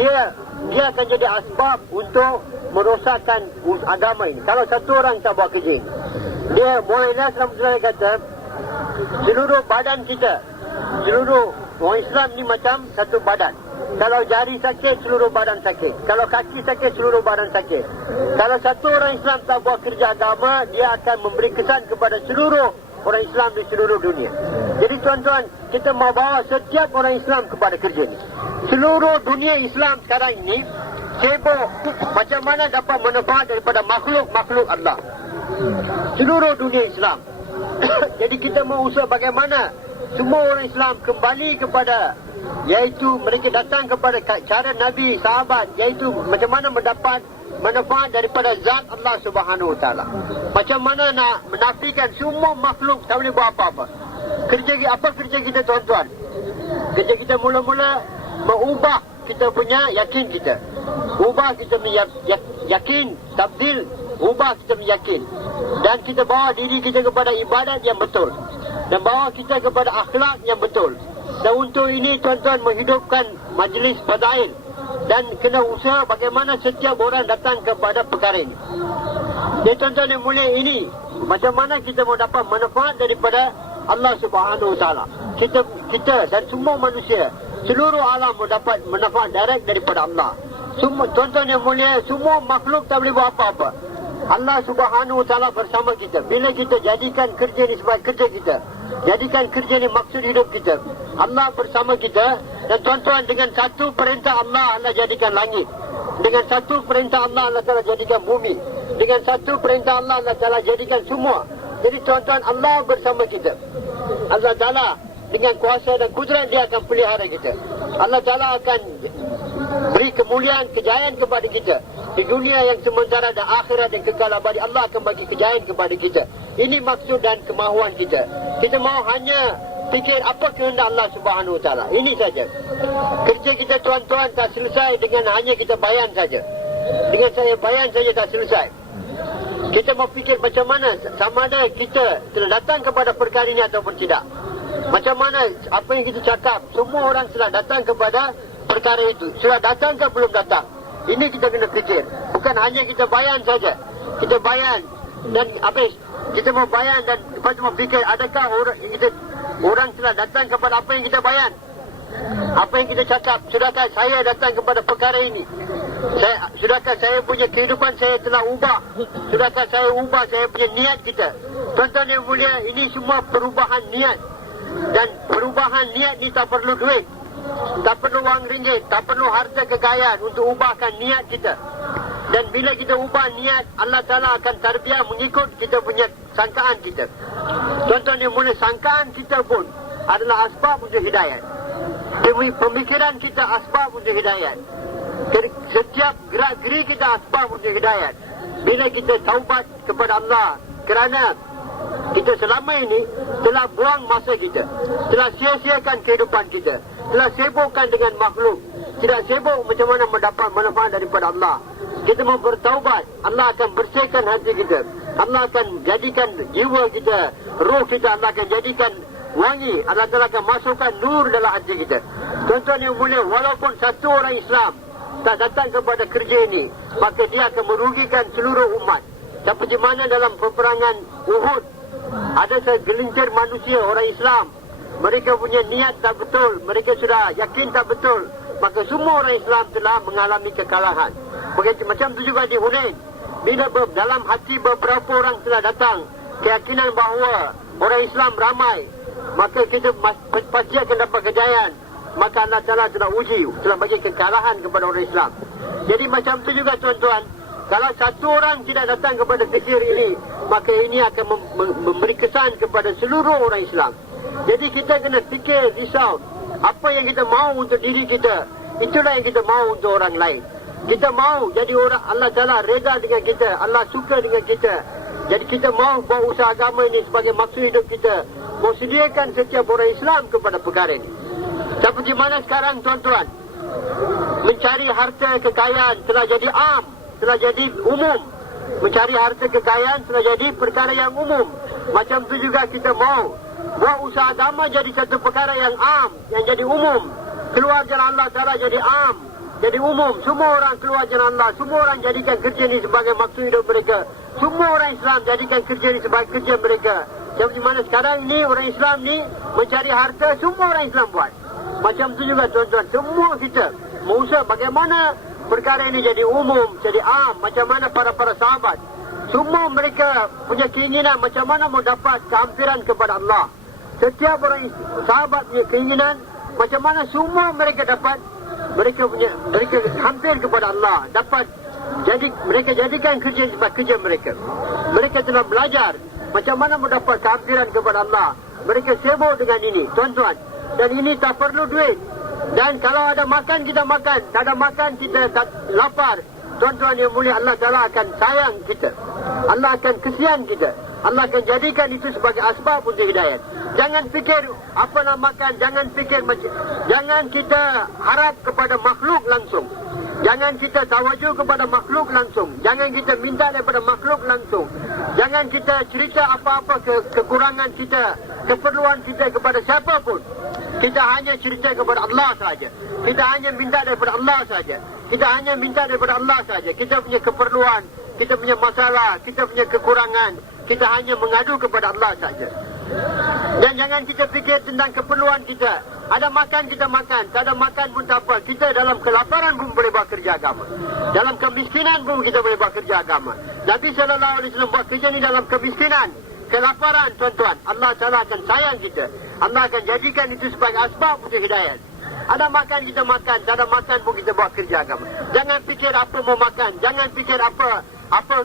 Dia akan jadi asbab untuk merosakkan agama ini. Kalau satu orang tak buat kerja ini, dia mulailah Rasulullah kata, seluruh badan kita, seluruh orang Islam ni macam satu badan. Kalau jari sakit, seluruh badan sakit. Kalau kaki sakit, seluruh badan sakit. Kalau satu orang Islam tak buat kerja agama, dia akan memberi kesan kepada seluruh orang Islam di seluruh dunia. Jadi tuan-tuan, kita mau bawa setiap orang Islam kepada kerja ini. Seluruh dunia Islam sekarang ini sibuk macam mana dapat manfaat daripada makhluk Allah. Seluruh dunia Islam. Jadi kita mau usaha bagaimana semua orang Islam kembali kepada, iaitu mereka datang kepada cara Nabi, sahabat, iaitu macam mana mendapat manfaat daripada zat Allah Subhanahu Wa Taala. Macam mana nak menafikan semua makhluk tak boleh buat apa-apa. Apa kerja kita tuan-tuan? Kerja kita mula-mula mengubah kita punya yakin kita. Ubah kita punya yakin, tabdil, ubah kita punya yakin. Dan kita bawa diri kita kepada ibadat yang betul. Dan bawa kita kepada akhlak yang betul. Dan untuk ini tuan-tuan menghidupkan majlis fadail. Dan kena usaha bagaimana setiap orang datang kepada perkara ini. Jadi tuan-tuan yang mulia, ini macam mana kita mau dapat manfaat daripada Allah Subhanahu Wa Taala. Kita dan semua manusia, seluruh alam mau dapat manfaat direct daripada Allah. Semua tuan-tuan yang mulia, semua makhluk tak boleh buat apa-apa. Allah Subhanahu Wa Taala bersama kita. Bila kita jadikan kerja ni sebagai kerja kita, jadikan kerja ni maksud hidup kita, Allah bersama kita. Dan tuan-tuan, dengan satu perintah Allah, Allah jadikan langit. Dengan satu perintah Allah, Allah Ta'ala jadikan bumi. Dengan satu perintah Allah, Allah Ta'ala jadikan semua. Jadi tuan-tuan, Allah bersama kita. Allah Ta'ala dengan kuasa dan kudrat dia akan pelihara kita. Allah Ta'ala akan beri kemuliaan, kejayaan kepada kita di dunia yang sementara dan akhirat yang kekal abadi. Allah akan bagi kejayaan kepada kita. Ini maksud dan kemahuan kita. Kita mahu hanya fikir apa kehendak Allah Subhanahu Wa Taala. Ini saja. Kerja kita tuan-tuan tak selesai dengan hanya kita bayan saja. Dengan saya bayan saja tak selesai. Kita mau fikir macam mana, sama ada kita telah datang kepada perkara ini ataupun tidak. Macam mana apa yang kita cakap, semua orang telah datang kepada perkara itu. Sudah datang ke belum datang? Ini kita kena fikir. Bukan hanya kita bayan saja. Kita bayan dan habis. Kita mau bayan dan lepas itu mau fikir, adakah orang telah datang kepada apa yang kita bayan? Apa yang kita cakap? Sudahkah saya datang kepada perkara ini? Sudahkah saya punya kehidupan saya telah ubah? Sudahkah saya ubah saya punya niat kita? Tuan-tuan yang mulia, ini semua perubahan niat. Dan perubahan niat ni tak perlu duit, tak perlu wang ringgit, tak perlu harta kekayaan untuk ubahkan niat kita. Dan bila kita ubah niat, Allah Ta'ala akan tarbiyah mengikut kita punya sangkaan kita. Contohnya mula sangkaan kita pun adalah asbab untuk hidayat. Pemikiran kita asbab untuk hidayat. Setiap gerak-geri kita asbab untuk hidayat. Bila kita taubat kepada Allah kerana kita selama ini telah buang masa kita, telah sia-siakan kehidupan kita, telah sibukkan dengan makhluk, tidak sibuk macam mana mendapat manfaat daripada Allah. Kita mau bertaubat, Allah akan bersihkan hati kita, Allah akan jadikan jiwa kita, roh kita Allah akan jadikan wangi, Allah Ta'ala akan masukkan nur dalam hati kita. Contohnya mulia, walaupun satu orang Islam tak datang kepada kerja ini, maka dia akan merugikan seluruh umat. Seperti mana dalam peperangan Uhud, ada segelintir manusia orang Islam, mereka punya niat tak betul, mereka sudah yakin tak betul, maka semua orang Islam telah mengalami kekalahan. Begitu macam itu juga di Hunain, bila dalam hati beberapa orang telah datang keyakinan bahawa orang Islam ramai, maka kita pasti akan dapat kejayaan. Maka Allah Ta'ala telah uji, telah bagi kekalahan kepada orang Islam. Jadi macam itu juga tuan-tuan, kalau satu orang tidak datang kepada fikir ini, maka ini akan memberi kesan kepada seluruh orang Islam. Jadi kita kena fikir, risau, apa yang kita mahu untuk diri kita, itulah yang kita mahu untuk orang lain. Kita mahu jadi orang, Allah Ta'ala reda dengan kita, Allah suka dengan kita. Jadi kita mahu buat usaha agama ini sebagai maksud hidup kita, mau sediakan setiap orang Islam kepada perkara ini. Seperti mana sekarang tuan-tuan, mencari harta kekayaan telah jadi am, telah jadi umum. Mencari harta kekayaan telah jadi perkara yang umum. Macam tu juga kita mau buat usaha agama jadi satu perkara yang am, yang jadi umum. Keluar jalan Allah Ta'ala jadi am, jadi umum. Semua orang keluar jalan Allah, semua orang jadikan kerja ini sebagai maksud hidup mereka. Semua orang Islam jadikan kerja ini sebagai kerja mereka. Seperti mana sekarang ni orang Islam ni mencari harta, semua orang Islam buat. Macam tu juga tuan-tuan, semua kita berusaha bagaimana perkara ini jadi umum, jadi am. Macam mana para sahabat, semua mereka punya keinginan macam mana mau dapat kehampiran kepada Allah. Setiap orang sahabat punya keinginan macam mana semua mereka dapat, mereka hampir kepada Allah, dapat jadi mereka jadikan kerja sebagai kerja mereka. Mereka telah belajar macam mana mendapat kehampiran kepada Allah. Mereka sibuk dengan ini tuan-tuan. Dan ini tak perlu duit. Dan kalau ada makan, kita makan. Tak ada makan, kita tak lapar. Tuan-tuan yang mulia, Allah Ta'ala akan sayang kita. Allah akan kesian kita. Allah akan jadikan itu sebagai asbab untuk hidayat. Jangan fikir apa nak makan. Jangan kita harap kepada makhluk langsung. Jangan kita tawajuh kepada makhluk langsung. Jangan kita minta daripada makhluk langsung. Jangan kita cerita apa-apa kekurangan kita, keperluan kita kepada siapa pun. Kita hanya cerita kepada Allah saja. Kita hanya minta daripada Allah saja. Kita hanya minta daripada Allah saja. Kita punya keperluan, kita punya masalah, kita punya kekurangan, kita hanya mengadu kepada Allah saja. Dan jangan kita fikir tentang keperluan kita. Ada makan, kita makan. Tak ada makan pun tak apa. Kita dalam kelaparan pun boleh buat kerja agama. Dalam kemiskinan pun kita boleh buat kerja agama. Nabi SAW buat kerja ni dalam kemiskinan, kelaparan tuan-tuan. Allah Ta'ala akan sayang kita. Allah akan jadikan itu sebagai asbab untuk hidayat. Ada makan, kita makan. Tak ada makan pun kita buat kerja agama. Jangan fikir apa mau makan. Jangan fikir apa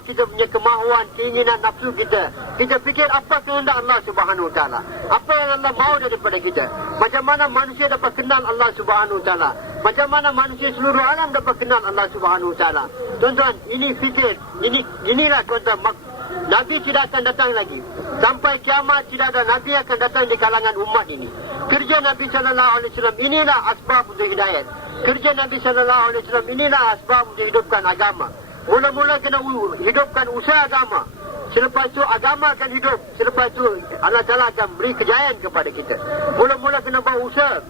kita punya kemahuan, keinginan, nafsu kita. Kita fikir apa kehendak Allah Subhanahu Wa Taala. Apa yang Allah mahu daripada kita. Macam mana manusia dapat kenal Allah Subhanahu Wa Taala. Macam mana manusia seluruh alam dapat kenal Allah Subhanahu Wa Taala. Tuan-tuan, ini fikir. Inilah tuan-tuan. Nabi tidak akan datang lagi. Sampai kiamat tidak ada Nabi akan datang di kalangan umat ini. Kerja Nabi SAW inilah asbab untuk hidayat. Kerja Nabi SAW inilah asbab untuk hidupkan agama. Mula-mula kena hidupkan usaha agama. Selepas itu agama akan hidup. Selepas itu Allah Ta'ala akan beri kejayaan kepada kita. Mula-mula kena buat usaha.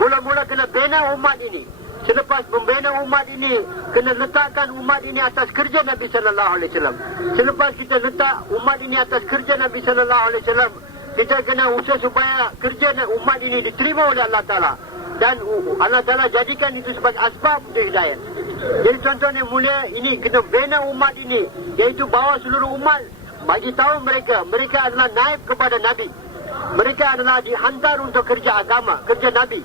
Mula-mula kena bina umat ini. Selepas membina umat ini, kena letakkan umat ini atas kerja Nabi SAW. Selepas kita letak umat ini atas kerja Nabi SAW, kita kena usaha supaya kerja umat ini diterima oleh Allah Ta'ala. Dan Allah Ta'ala jadikan itu sebagai asbab untuk hidayat. Jadi tuan-tuan yang mulia, ini kena bina umat ini, iaitu bawa seluruh umat, bagi tahu mereka adalah naib kepada Nabi. Mereka adalah dihantar untuk kerja agama, kerja Nabi.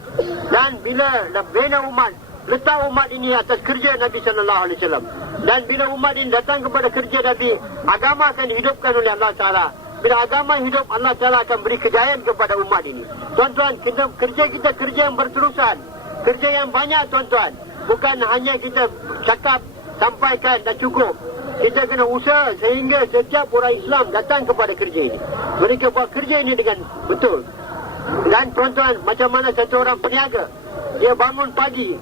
Dan bila nak bina umat, letak umat ini atas kerja Nabi SAW. Dan bila umat ini datang kepada kerja Nabi, agama akan dihidupkan oleh Allah Ta'ala. Bila agama hidup, Allah Ta'ala akan beri kejayaan kepada umat ini. Tuan-tuan, kerja kita kerja yang berterusan. Kerja yang banyak, tuan-tuan. Bukan hanya kita cakap, sampaikan dan cukup. Kita kena usaha sehingga setiap orang Islam datang kepada kerja ini. Mereka buat kerja ini dengan betul. Dan tuan-tuan, macam mana satu orang peniaga, dia bangun pagi,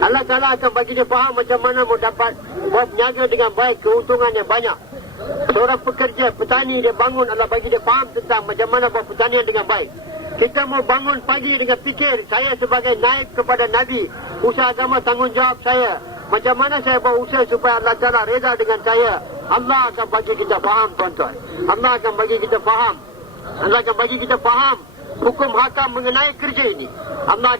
Allah Ta'ala akan bagi dia faham macam mana mau dapat buat berniaga dengan baik, keuntungan yang banyak. Seorang pekerja, petani, dia bangun, Allah bagi dia faham tentang macam mana buat pertanian dengan baik. Kita mau bangun pagi dengan fikir, saya sebagai naib kepada Nabi, usaha agama tanggungjawab saya. Macam mana saya buat usaha supaya Allah Ta'ala reda dengan saya. Allah akan bagi kita faham, tuan-tuan. Allah akan bagi kita faham. Allah akan bagi kita faham hukum hakam mengenai kerja ini. Allah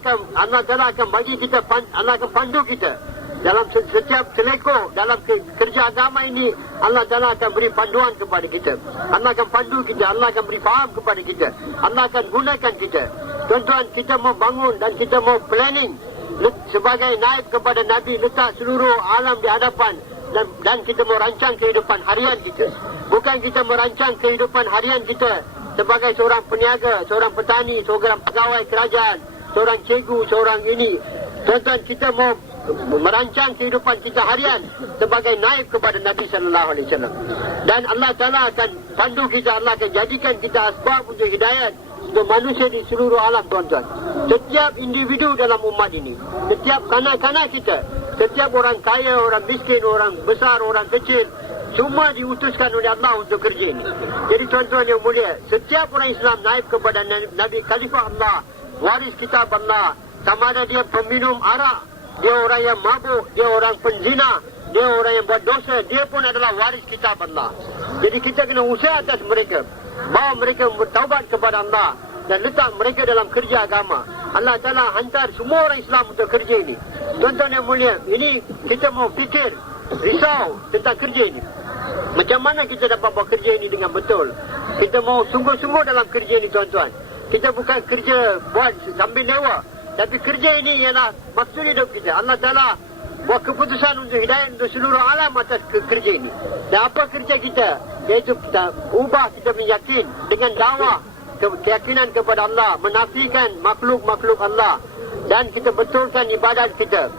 Ta'ala akan bagi kita, Allah akan pandu kita dalam setiap selekor dalam kerja agama ini. Allah Ta'ala akan beri panduan kepada kita. Allah akan pandu kita, Allah akan beri faham kepada kita, Allah akan gunakan kita. Tuan-tuan, kita mau bangun dan kita mau planning sebagai naib kepada Nabi, letak seluruh alam di hadapan, dan kita mau rancang kehidupan harian kita. Bukan kita merancang kehidupan harian kita sebagai seorang peniaga, seorang petani, seorang pegawai kerajaan, seorang cikgu, seorang ini. Tuan-tuan, kita mau merancang kehidupan kita harian sebagai naib kepada Nabi sallallahu alaihi wasallam. Dan Allah Ta'ala akan pandu kita, Allah akan jadikan kita asbab untuk hidayat untuk manusia di seluruh alam, tuan-tuan. Setiap individu dalam umat ini, setiap kanak-kanak kita, setiap orang kaya, orang miskin, orang besar, orang kecil, semua diutuskan oleh Allah untuk kerja ini. Jadi tuan-tuan yang mulia, setiap orang Islam naib kepada Nabi, khalifah Allah, waris kitab Allah. Sama ada dia peminum arak, dia orang yang mabuk, dia orang penzina, dia orang yang buat dosa, dia pun adalah waris kitab Allah. Jadi kita kena usaha atas mereka, bawa mereka bertaubat kepada Allah dan letak mereka dalam kerja agama. Allah Ta'ala hantar semua orang Islam untuk kerja ini. Tuan-tuan yang mulia, ini kita mau fikir, risau tentang kerja ini. Macam mana kita dapat buat kerja ini dengan betul? Kita mau sungguh-sungguh dalam kerja ini, tuan-tuan. Kita bukan kerja buat sambil lewa, tapi kerja ini ialah maksud hidup kita. Allah Ta'ala buat keputusan untuk hidayah untuk seluruh alam atas kerja ini. Dan apa kerja kita? Iaitu kita ubah, kita meyakin dengan dakwah, keyakinan kepada Allah, menafikan makhluk-makhluk Allah, dan kita betulkan ibadat kita,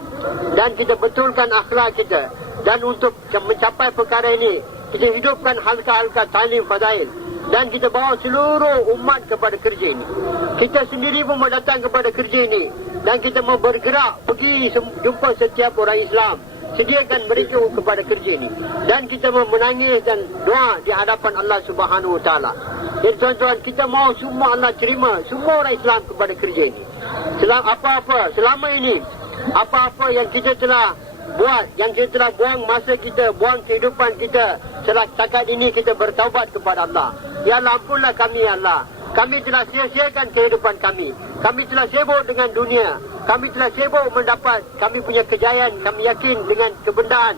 dan kita betulkan akhlak kita. Dan untuk mencapai perkara ini, kita hidupkan halqa-halqa ta'lim fadail, dan kita bawa seluruh umat kepada kerja ini. Kita sendiri pun mau datang kepada kerja ini, dan kita mau bergerak pergi jumpa setiap orang Islam, sediakan mereka kepada kerja ini, dan kita mau menangis dan doa di hadapan Allah Subhanahu Wa Taala. Jadi tuan-tuan, kita mau semua Allah terima semua orang Islam kepada kerja ini. Selama ini apa-apa yang kita telah buat, yang kita telah buang masa kita, buang kehidupan kita, setakat ini kita bertaubat kepada Allah. Ya Allah, ampunlah kami, ya Allah. Kami telah sia-siakan kehidupan kami. Kami telah sibuk dengan dunia. Kami telah sibuk mendapat kami punya kejayaan. Kami yakin dengan kebendaan,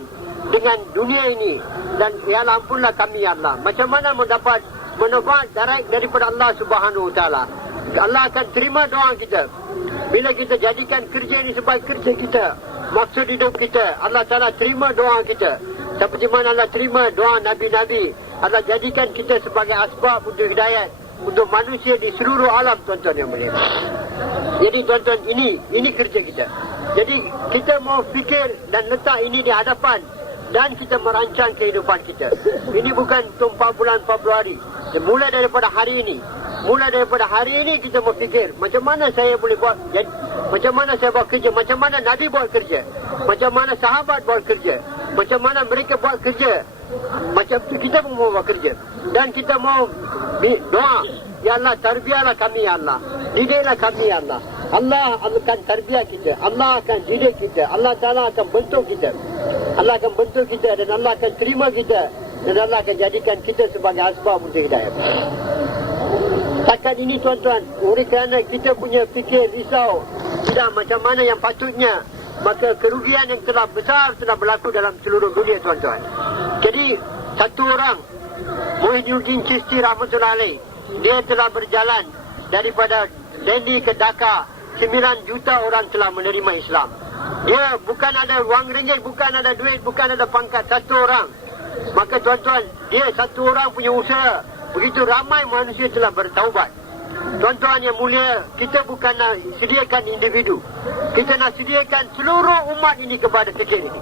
dengan dunia ini. Dan ya Allah, ampunlah kami, ya Allah. Macam mana mendapat manfaat daripada Allah Subhanahu Wa Taala? Allah akan terima doa kita bila kita jadikan kerja ini sebagai kerja kita, maksud hidup kita. Allah Ta'ala terima doa kita seperti mana Allah terima doa Nabi-Nabi. Allah jadikan kita sebagai asbab untuk hidayat untuk manusia di seluruh alam, tuan-tuan yang mulia. Jadi tuan-tuan, ini kerja kita. Jadi kita mau fikir dan letak ini di hadapan, dan kita merancang kehidupan kita. Ini bukan untuk 4 bulan Februari. Mulai daripada hari ini, kita mau fikir macam mana saya boleh buat, macam mana saya buat kerja, macam mana Nabi buat kerja, macam mana sahabat buat kerja, macam mana mereka buat kerja, macam tu kita pun mau buat kerja. Dan kita mau doa, ya Allah, tarbiyahlah kami, ya Allah, didiklah kami, ya Allah. Allah akan tarbiyah kita, Allah akan didik kita, Allah Ta'ala akan bentuk kita, Allah akan bentuk kita, dan Allah akan terima kita, dan Allah akan jadikan kita sebagai asbab untuk hidayah. Setakat ini, tuan-tuan, oleh kerana kita punya fikir risau tidak macam mana yang patutnya, maka kerugian yang telah besar telah berlaku dalam seluruh dunia, tuan-tuan. Jadi satu orang, Muhyiddin Chisti rahmatullahi alaih, dia telah berjalan daripada Delhi ke Dhaka. 9 juta orang telah menerima Islam. Dia bukan ada wang ringgit, bukan ada duit, bukan ada pangkat, satu orang. Maka tuan-tuan, dia satu orang punya usaha. Begitu ramai manusia telah bertaubat. Tuan-tuan yang mulia, kita bukan nak sediakan individu. Kita nak sediakan seluruh umat ini kepada fikir ini.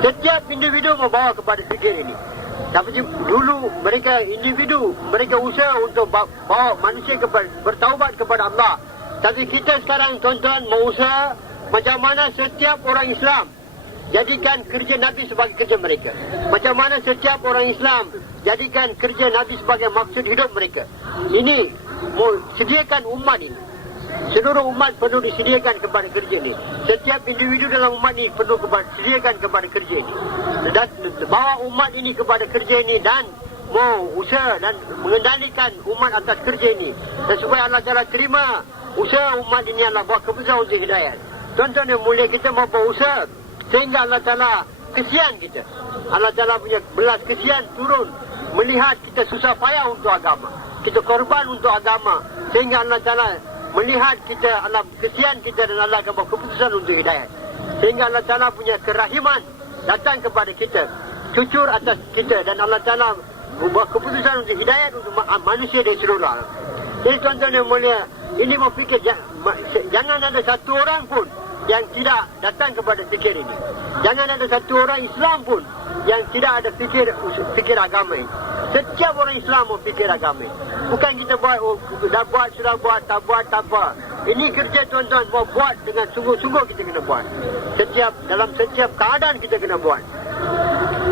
Setiap individu membawa kepada fikir ini. Tapi dulu mereka individu, mereka usaha untuk bawa manusia kepada bertaubat kepada Allah. Tapi kita sekarang tuan-tuan mau usaha macam mana setiap orang Islam jadikan kerja Nabi sebagai kerja mereka. Macam mana setiap orang Islam jadikan kerja Nabi sebagai maksud hidup mereka. Ini mau sediakan umat ini. Seluruh umat perlu disediakan kepada kerja ini. Setiap individu dalam umat ini perlu disediakan kepada kerja ini. Dan bawa umat ini kepada kerja ini dan mau usaha dan mengendalikan umat atas kerja ini. Dan supaya Allah Ta'ala terima usaha umat ini, Allah buat keputusan untuk hidayat. Tuan-tuan yang mulia, kita mau berusaha sehingga Allah Ta'ala kesian kita. Allah Ta'ala punya belas kesian turun melihat kita susah payah untuk agama. Kita korban untuk agama. Sehingga Allah Ta'ala melihat kita, Allah kesian kita dan Allah akan buat keputusan untuk hidayat. Sehingga Allah Ta'ala punya kerahiman datang kepada kita, cucur atas kita, dan Allah Ta'ala buat keputusan untuk hidayat untuk manusia di seluruh alam. Jadi tuan-tuan yang mulia, ini mau fikir, jangan ada satu orang pun yang tidak datang kepada fikir ini. Jangan ada satu orang Islam pun yang tidak ada fikir agama ini. Setiap orang Islam mau fikir agama ini. Bukan kita buat, dah buat, sudah buat, tak buat, tak apa. Ini kerja tuan-tuan, mau buat dengan sungguh-sungguh kita kena buat. Dalam setiap keadaan kita kena buat.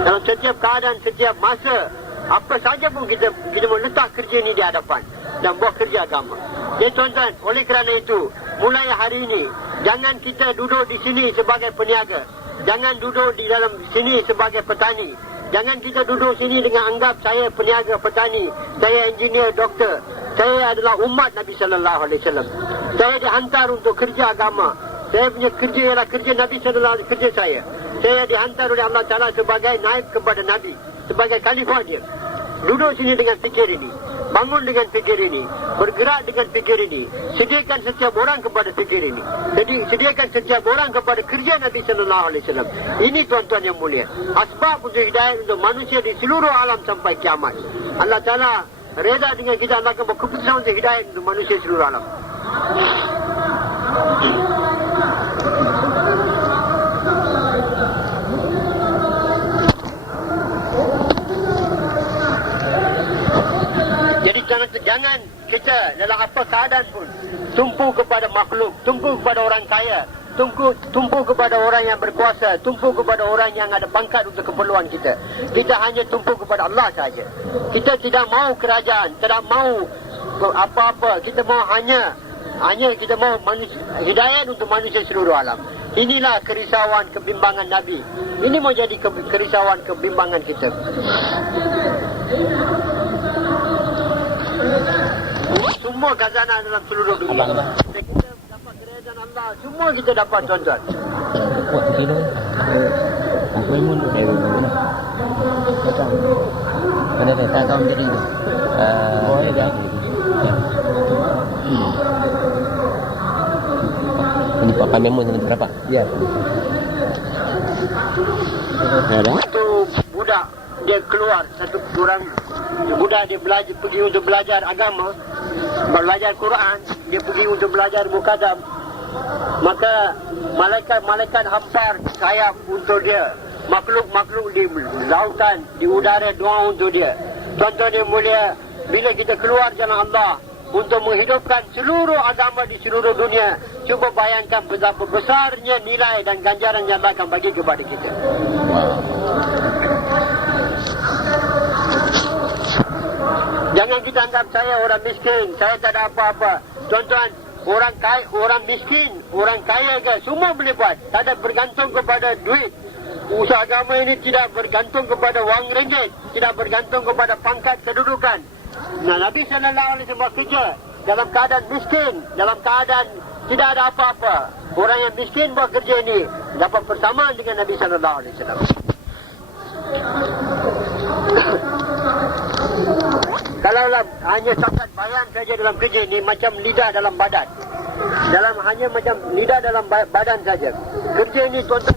Dalam setiap keadaan, setiap masa, apa saja pun kita mau letak kerja ini di hadapan dan buat kerja agama. Jadi tuan-tuan, oleh kerana itu, mulai hari ini, jangan kita duduk di sini sebagai peniaga. Jangan duduk di dalam sini sebagai petani. Jangan kita duduk sini dengan anggap saya peniaga, petani, saya engineer, doktor. Saya adalah umat Nabi sallallahu alaihi wasallam. Saya dihantar untuk kerja agama. Saya punya kerja ialah kerja Nabi sallallahu alaihi wasallam, kerja saya. Saya dihantar oleh Allah Taala sebagai naib kepada Nabi, sebagai khalifah dia. Duduk sini dengan fikir ini. Bangun dengan fikir ini. Bergerak dengan fikir ini. Sediakan setiap orang kepada fikir ini. Jadi sediakan setiap orang kepada kerja Nabi sallallahu alaihi wasallam. Ini tuan-tuan yang mulia. Asbab untuk hidayah untuk manusia di seluruh alam sampai kiamat. Allah Taala reda dengan kita, Allah akan berkeputusan untuk hidayah untuk manusia di seluruh alam. Jangan kita dalam apa keadaan pun tumpu kepada makhluk, tumpu kepada orang kaya, tumpu kepada orang yang berkuasa, tumpu kepada orang yang ada pangkat untuk keperluan kita. Kita hanya tumpu kepada Allah saja. Kita tidak mahu kerajaan, tidak mahu apa-apa. Kita mahu hanya kita mahu hidayah untuk manusia seluruh alam. Inilah kerisauan, kebimbangan Nabi. Ini mau jadi kerisauan, kebimbangan kita. Semua khazanah dalam seluruh dunia. Kita dapat kerajaan Allah. Semua kita dapat, tuan-tuan. Buat kilo. Aku imun. Pada tak tahu jadi. Boleh dah. Ini pakai memo sampai berapa? Ya. Satu budak dia keluar, satu orang budak dia pergi untuk belajar agama, belajar Quran, dia pergi untuk belajar mukadam. Maka malaikat hampar sayap untuk dia. Makhluk-makhluk di lautan, di udara doa untuk dia. Tuan-tuan yang mulia, bila kita keluar jalan Allah untuk menghidupkan seluruh agama di seluruh dunia, cuba bayangkan betapa besarnya nilai dan ganjaran yang Allah akan bagi kepada kita. Jangan kita anggap saya orang miskin, saya tak ada apa-apa. Tuan-tuan, orang kaya, orang miskin, orang kaya ke, semua boleh buat. Tak ada bergantung kepada duit. Usaha agama ini tidak bergantung kepada wang ringgit, tidak bergantung kepada pangkat kedudukan. Nah, Nabi sallallahu alaihi wasallam kerja dalam keadaan miskin, dalam keadaan tidak ada apa-apa. Orang yang miskin buat kerja ini dapat persamaan dengan Nabi sallallahu alaihi wasallam. Kalaulah hanya sangat bayan saja dalam kerja ini, macam lidah dalam badan. Hanya macam lidah dalam badan saja. Kerja ini tuan-tuan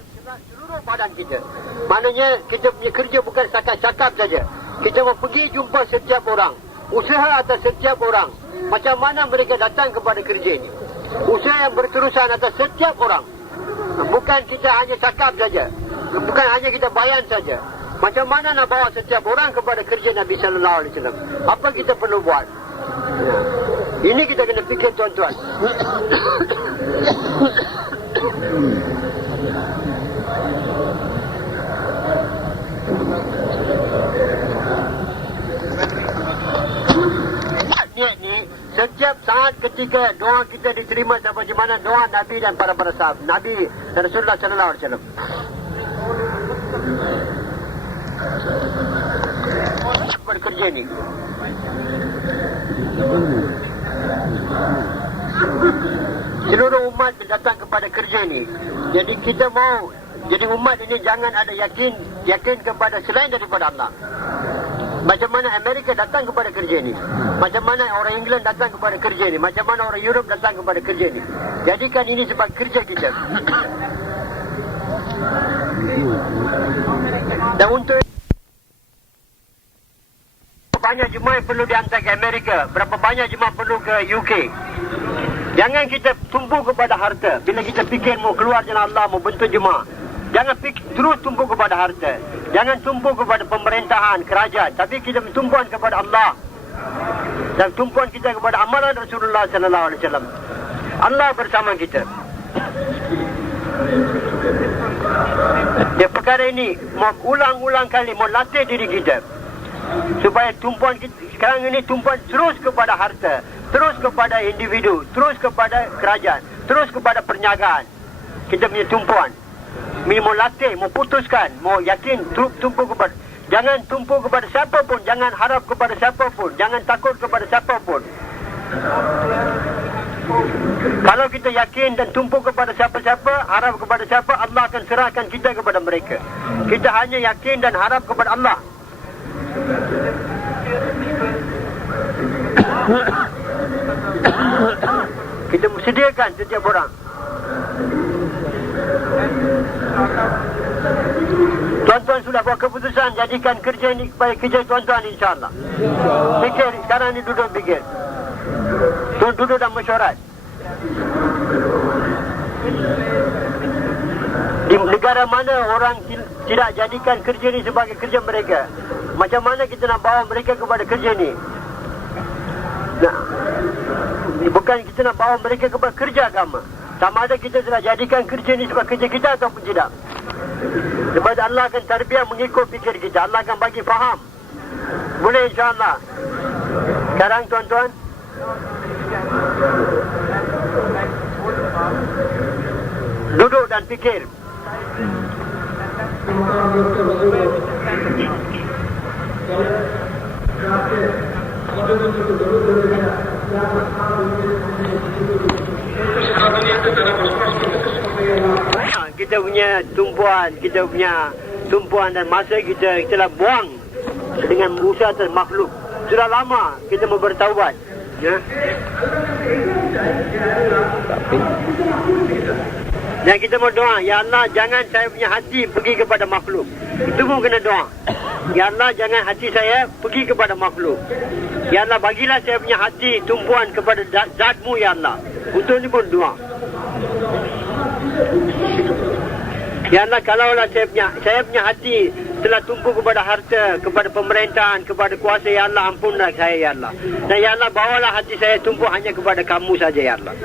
seluruh badan kita. Maknanya kita punya kerja bukan setakat cakap saja. Kita mau pergi jumpa setiap orang. Usaha atas setiap orang. Macam mana mereka datang kepada kerja ini. Usaha yang berterusan atas setiap orang. Bukan kita hanya cakap saja. Bukan hanya kita bayan saja. Macam mana nak bawa setiap orang kepada kerja Nabi sallallahu alaihi wasallam? Apa kita perlu buat? Ini kita kena fikir tuan-tuan. Niat ni setiap saat ketika doa kita diterima seperti mana doa Nabi dan para sahabat Nabi dan Rasulullah sallallahu alaihi wasallam. Bekerja ni seluruh umat datang kepada kerja ni. Jadi kita mau jadi umat ini jangan ada yakin kepada selain daripada Allah. Macam mana Amerika datang kepada kerja ni, macam mana orang England datang kepada kerja ni, macam mana orang Europe datang kepada kerja ni. Jadikan ini sebab kerja kita. Dan untuk banyak jemaah perlu dihantar ke Amerika, berapa banyak jemaah perlu ke UK. Jangan kita tumpu kepada harta. Bila kita fikir mau keluar jalan Allah, mau bentuk jemaah, jangan terus tumpu kepada harta. Jangan tumpu kepada pemerintahan, kerajaan, tapi kita tumpuan kepada Allah. Dan tumpuan kita kepada amalan Rasulullah sallallahu alaihi wasallam. Allah bersama kita. Dia perkara ini mau ulang-ulang kali mau latih diri kita. Supaya tumpuan kita sekarang ini tumpuan terus kepada harta, terus kepada individu, terus kepada kerajaan, terus kepada perniagaan. Kita punya tumpuan. Mau latih, mau putuskan, mau yakin, tumpu kepada. Jangan tumpu kepada siapa pun, jangan harap kepada siapa pun, jangan takut kepada siapa pun. Kalau kita yakin dan tumpu kepada siapa-siapa, harap kepada siapa, Allah akan serahkan kita kepada mereka. Kita hanya yakin dan harap kepada Allah. Kita sediakan setiap orang. Tuan-tuan sudah buat keputusan jadikan kerja ini supaya kerja tuan-tuan, insyaAllah. Fikir, sekarang ni duduk fikir. Duduk dan mesyuarat. Di negara mana orang tidak jadikan kerja ni sebagai kerja mereka, macam mana kita nak bawa mereka kepada kerja ni? Bukan kita nak bawa mereka kepada kerja agama. Sama ada kita telah jadikan kerja ni sebagai kerja kita ataupun tidak. Sebab Allah akan tarbiyah mengikut fikir kita. Allah akan bagi faham. Boleh insyaAllah. Sekarang tuan-tuan, duduk dan fikir. Kita punya tumpuan dan masa kita telah buang dengan berusaha atas makhluk. Sudah lama kita mau bertaubat, ya. Dan kita mau doa, ya Allah, jangan saya punya hati pergi kepada makhluk. Itu pun kena doa. Ya Allah, jangan hati saya pergi kepada makhluk. Ya Allah, bagilah saya punya hati tumpuan kepada zat-Mu, ya Allah. Untuk ini pun doa. Ya Allah, kalaulah saya punya hati telah tumpu kepada harta, kepada pemerintahan, kepada kuasa, ya Allah, ampunlah saya, ya Allah. Dan ya Allah, bawalah hati saya tumpu hanya kepada Kamu saja, ya Allah.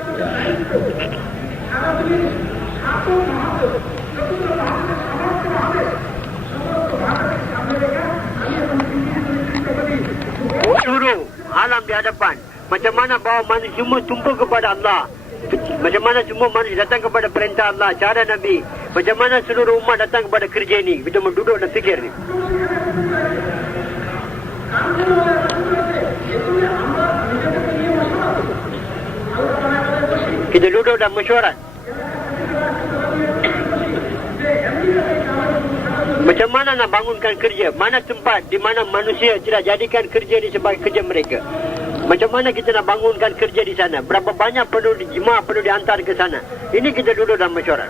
Suruh alam di hadapan. Macam mana bawa manusia semua tumpu kepada Allah. Macam mana semua manusia datang kepada perintah Allah, cara Nabi. Macam mana seluruh umat datang kepada kerja ni. Kita menduduk dan fikir ni. Kita duduk dan mesyuarat. Macam mana nak bangunkan kerja? Mana tempat di mana manusia tidak jadikan kerja ni sebagai kerja mereka? Macam mana kita nak bangunkan kerja di sana? Berapa banyak jemaah perlu dihantar ke sana? Ini kita duduk dalam mesyuarat.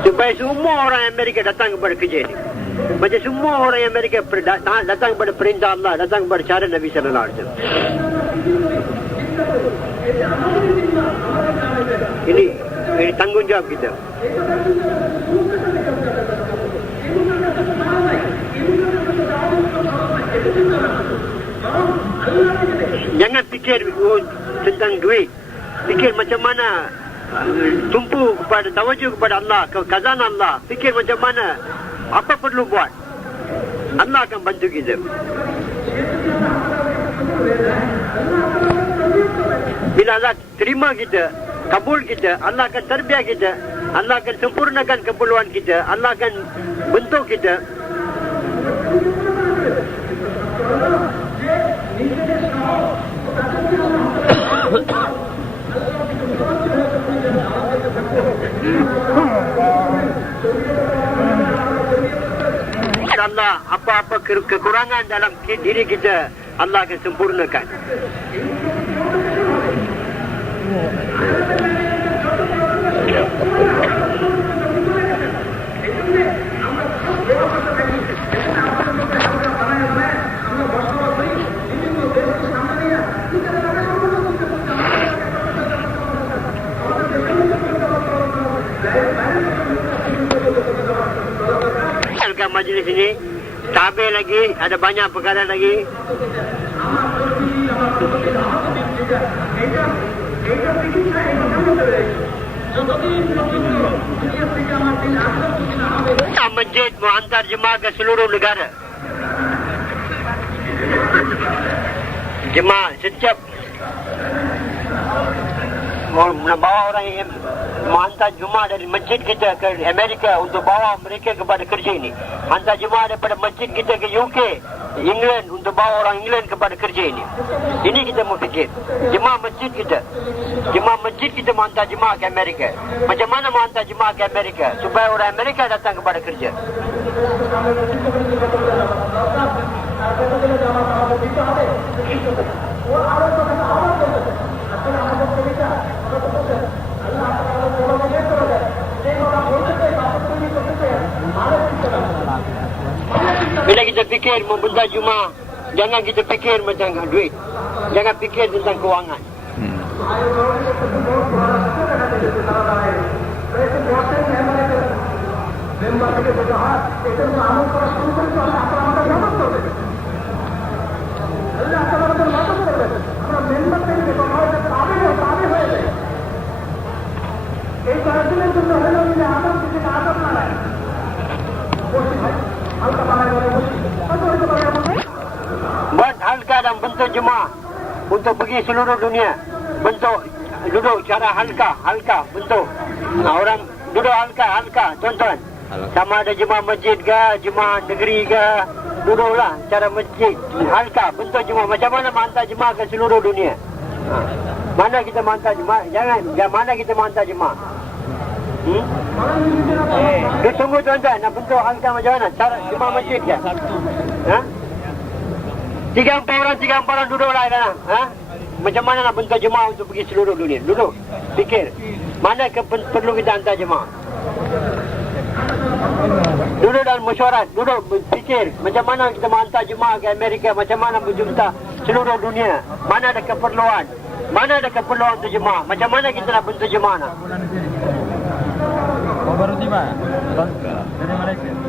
Supaya semua orang Amerika datang kepada kerja ini. Macam semua orang Amerika datang kepada perintah Allah, datang kepada cara Nabi sallallahu alaihi wasallam. Ini tanggungjawab kita. Jangan fikir tentang duit. Fikir macam mana tumpu kepada tawajuh kepada Allah, ke khazanah Allah. Fikir macam mana, apa perlu buat. Allah akan bantu kita. Bila Allah terima kita, kabul kita, Allah akan terbiak kita, Allah akan sempurnakan keperluan kita, Allah akan bentuk kita. Allah, apa-apa kekurangan dalam diri kita, Allah akan sempurnakan. Majlis ini tabir lagi, ada banyak perkara lagi. Masjid menghantar jemaah ke seluruh negara. Jemaah setiap bawa orang yang menghantar jemaah dari masjid kita ke Amerika untuk bawa mereka kepada kerja ini. Hantar jemaah daripada masjid kita ke UK, England, untuk bawa orang England kepada kerja ini. Ini kita mau fikir. Jemaah masjid kita menghantar jemaah ke Amerika. Macam mana menghantar jemaah ke Amerika supaya orang Amerika datang kepada kerja? Bila kita fikir membentang Jumaat, jangan kita fikir macam duit. Jangan fikir tentang kewangan. Buat halqa dan bentuk jemaah untuk pergi seluruh dunia. Bentuk duduk cara halqa bentuk. Orang duduk halqa tuan-tuan. Sama ada jemaah masjid ke, jemaah negeri ke, duduklah cara masjid, halqa bentuk jemaah. Macam mana menghantar jemaah ke seluruh dunia? Mana kita menghantar jemaah? Mana kita menghantar jemaah? Dia tunggu tuan-tuan, nak bentuk halqa macam mana? Cara jemaah masjid ke? 3-4 orang duduklah dalam. Macam mana nak bentuk jemaah untuk pergi seluruh dunia? Duduk, fikir. Mana perlu kita hantar jemaah? Duduk dalam mesyuarat, duduk fikir. Macam mana kita menghantar jemaah ke Amerika? Macam mana berjumpa seluruh dunia? Mana ada keperluan? Mana ada keperluan untuk jemaah? Macam mana kita nak bentuk jemaah nak? Baru tiba dari Malaysia.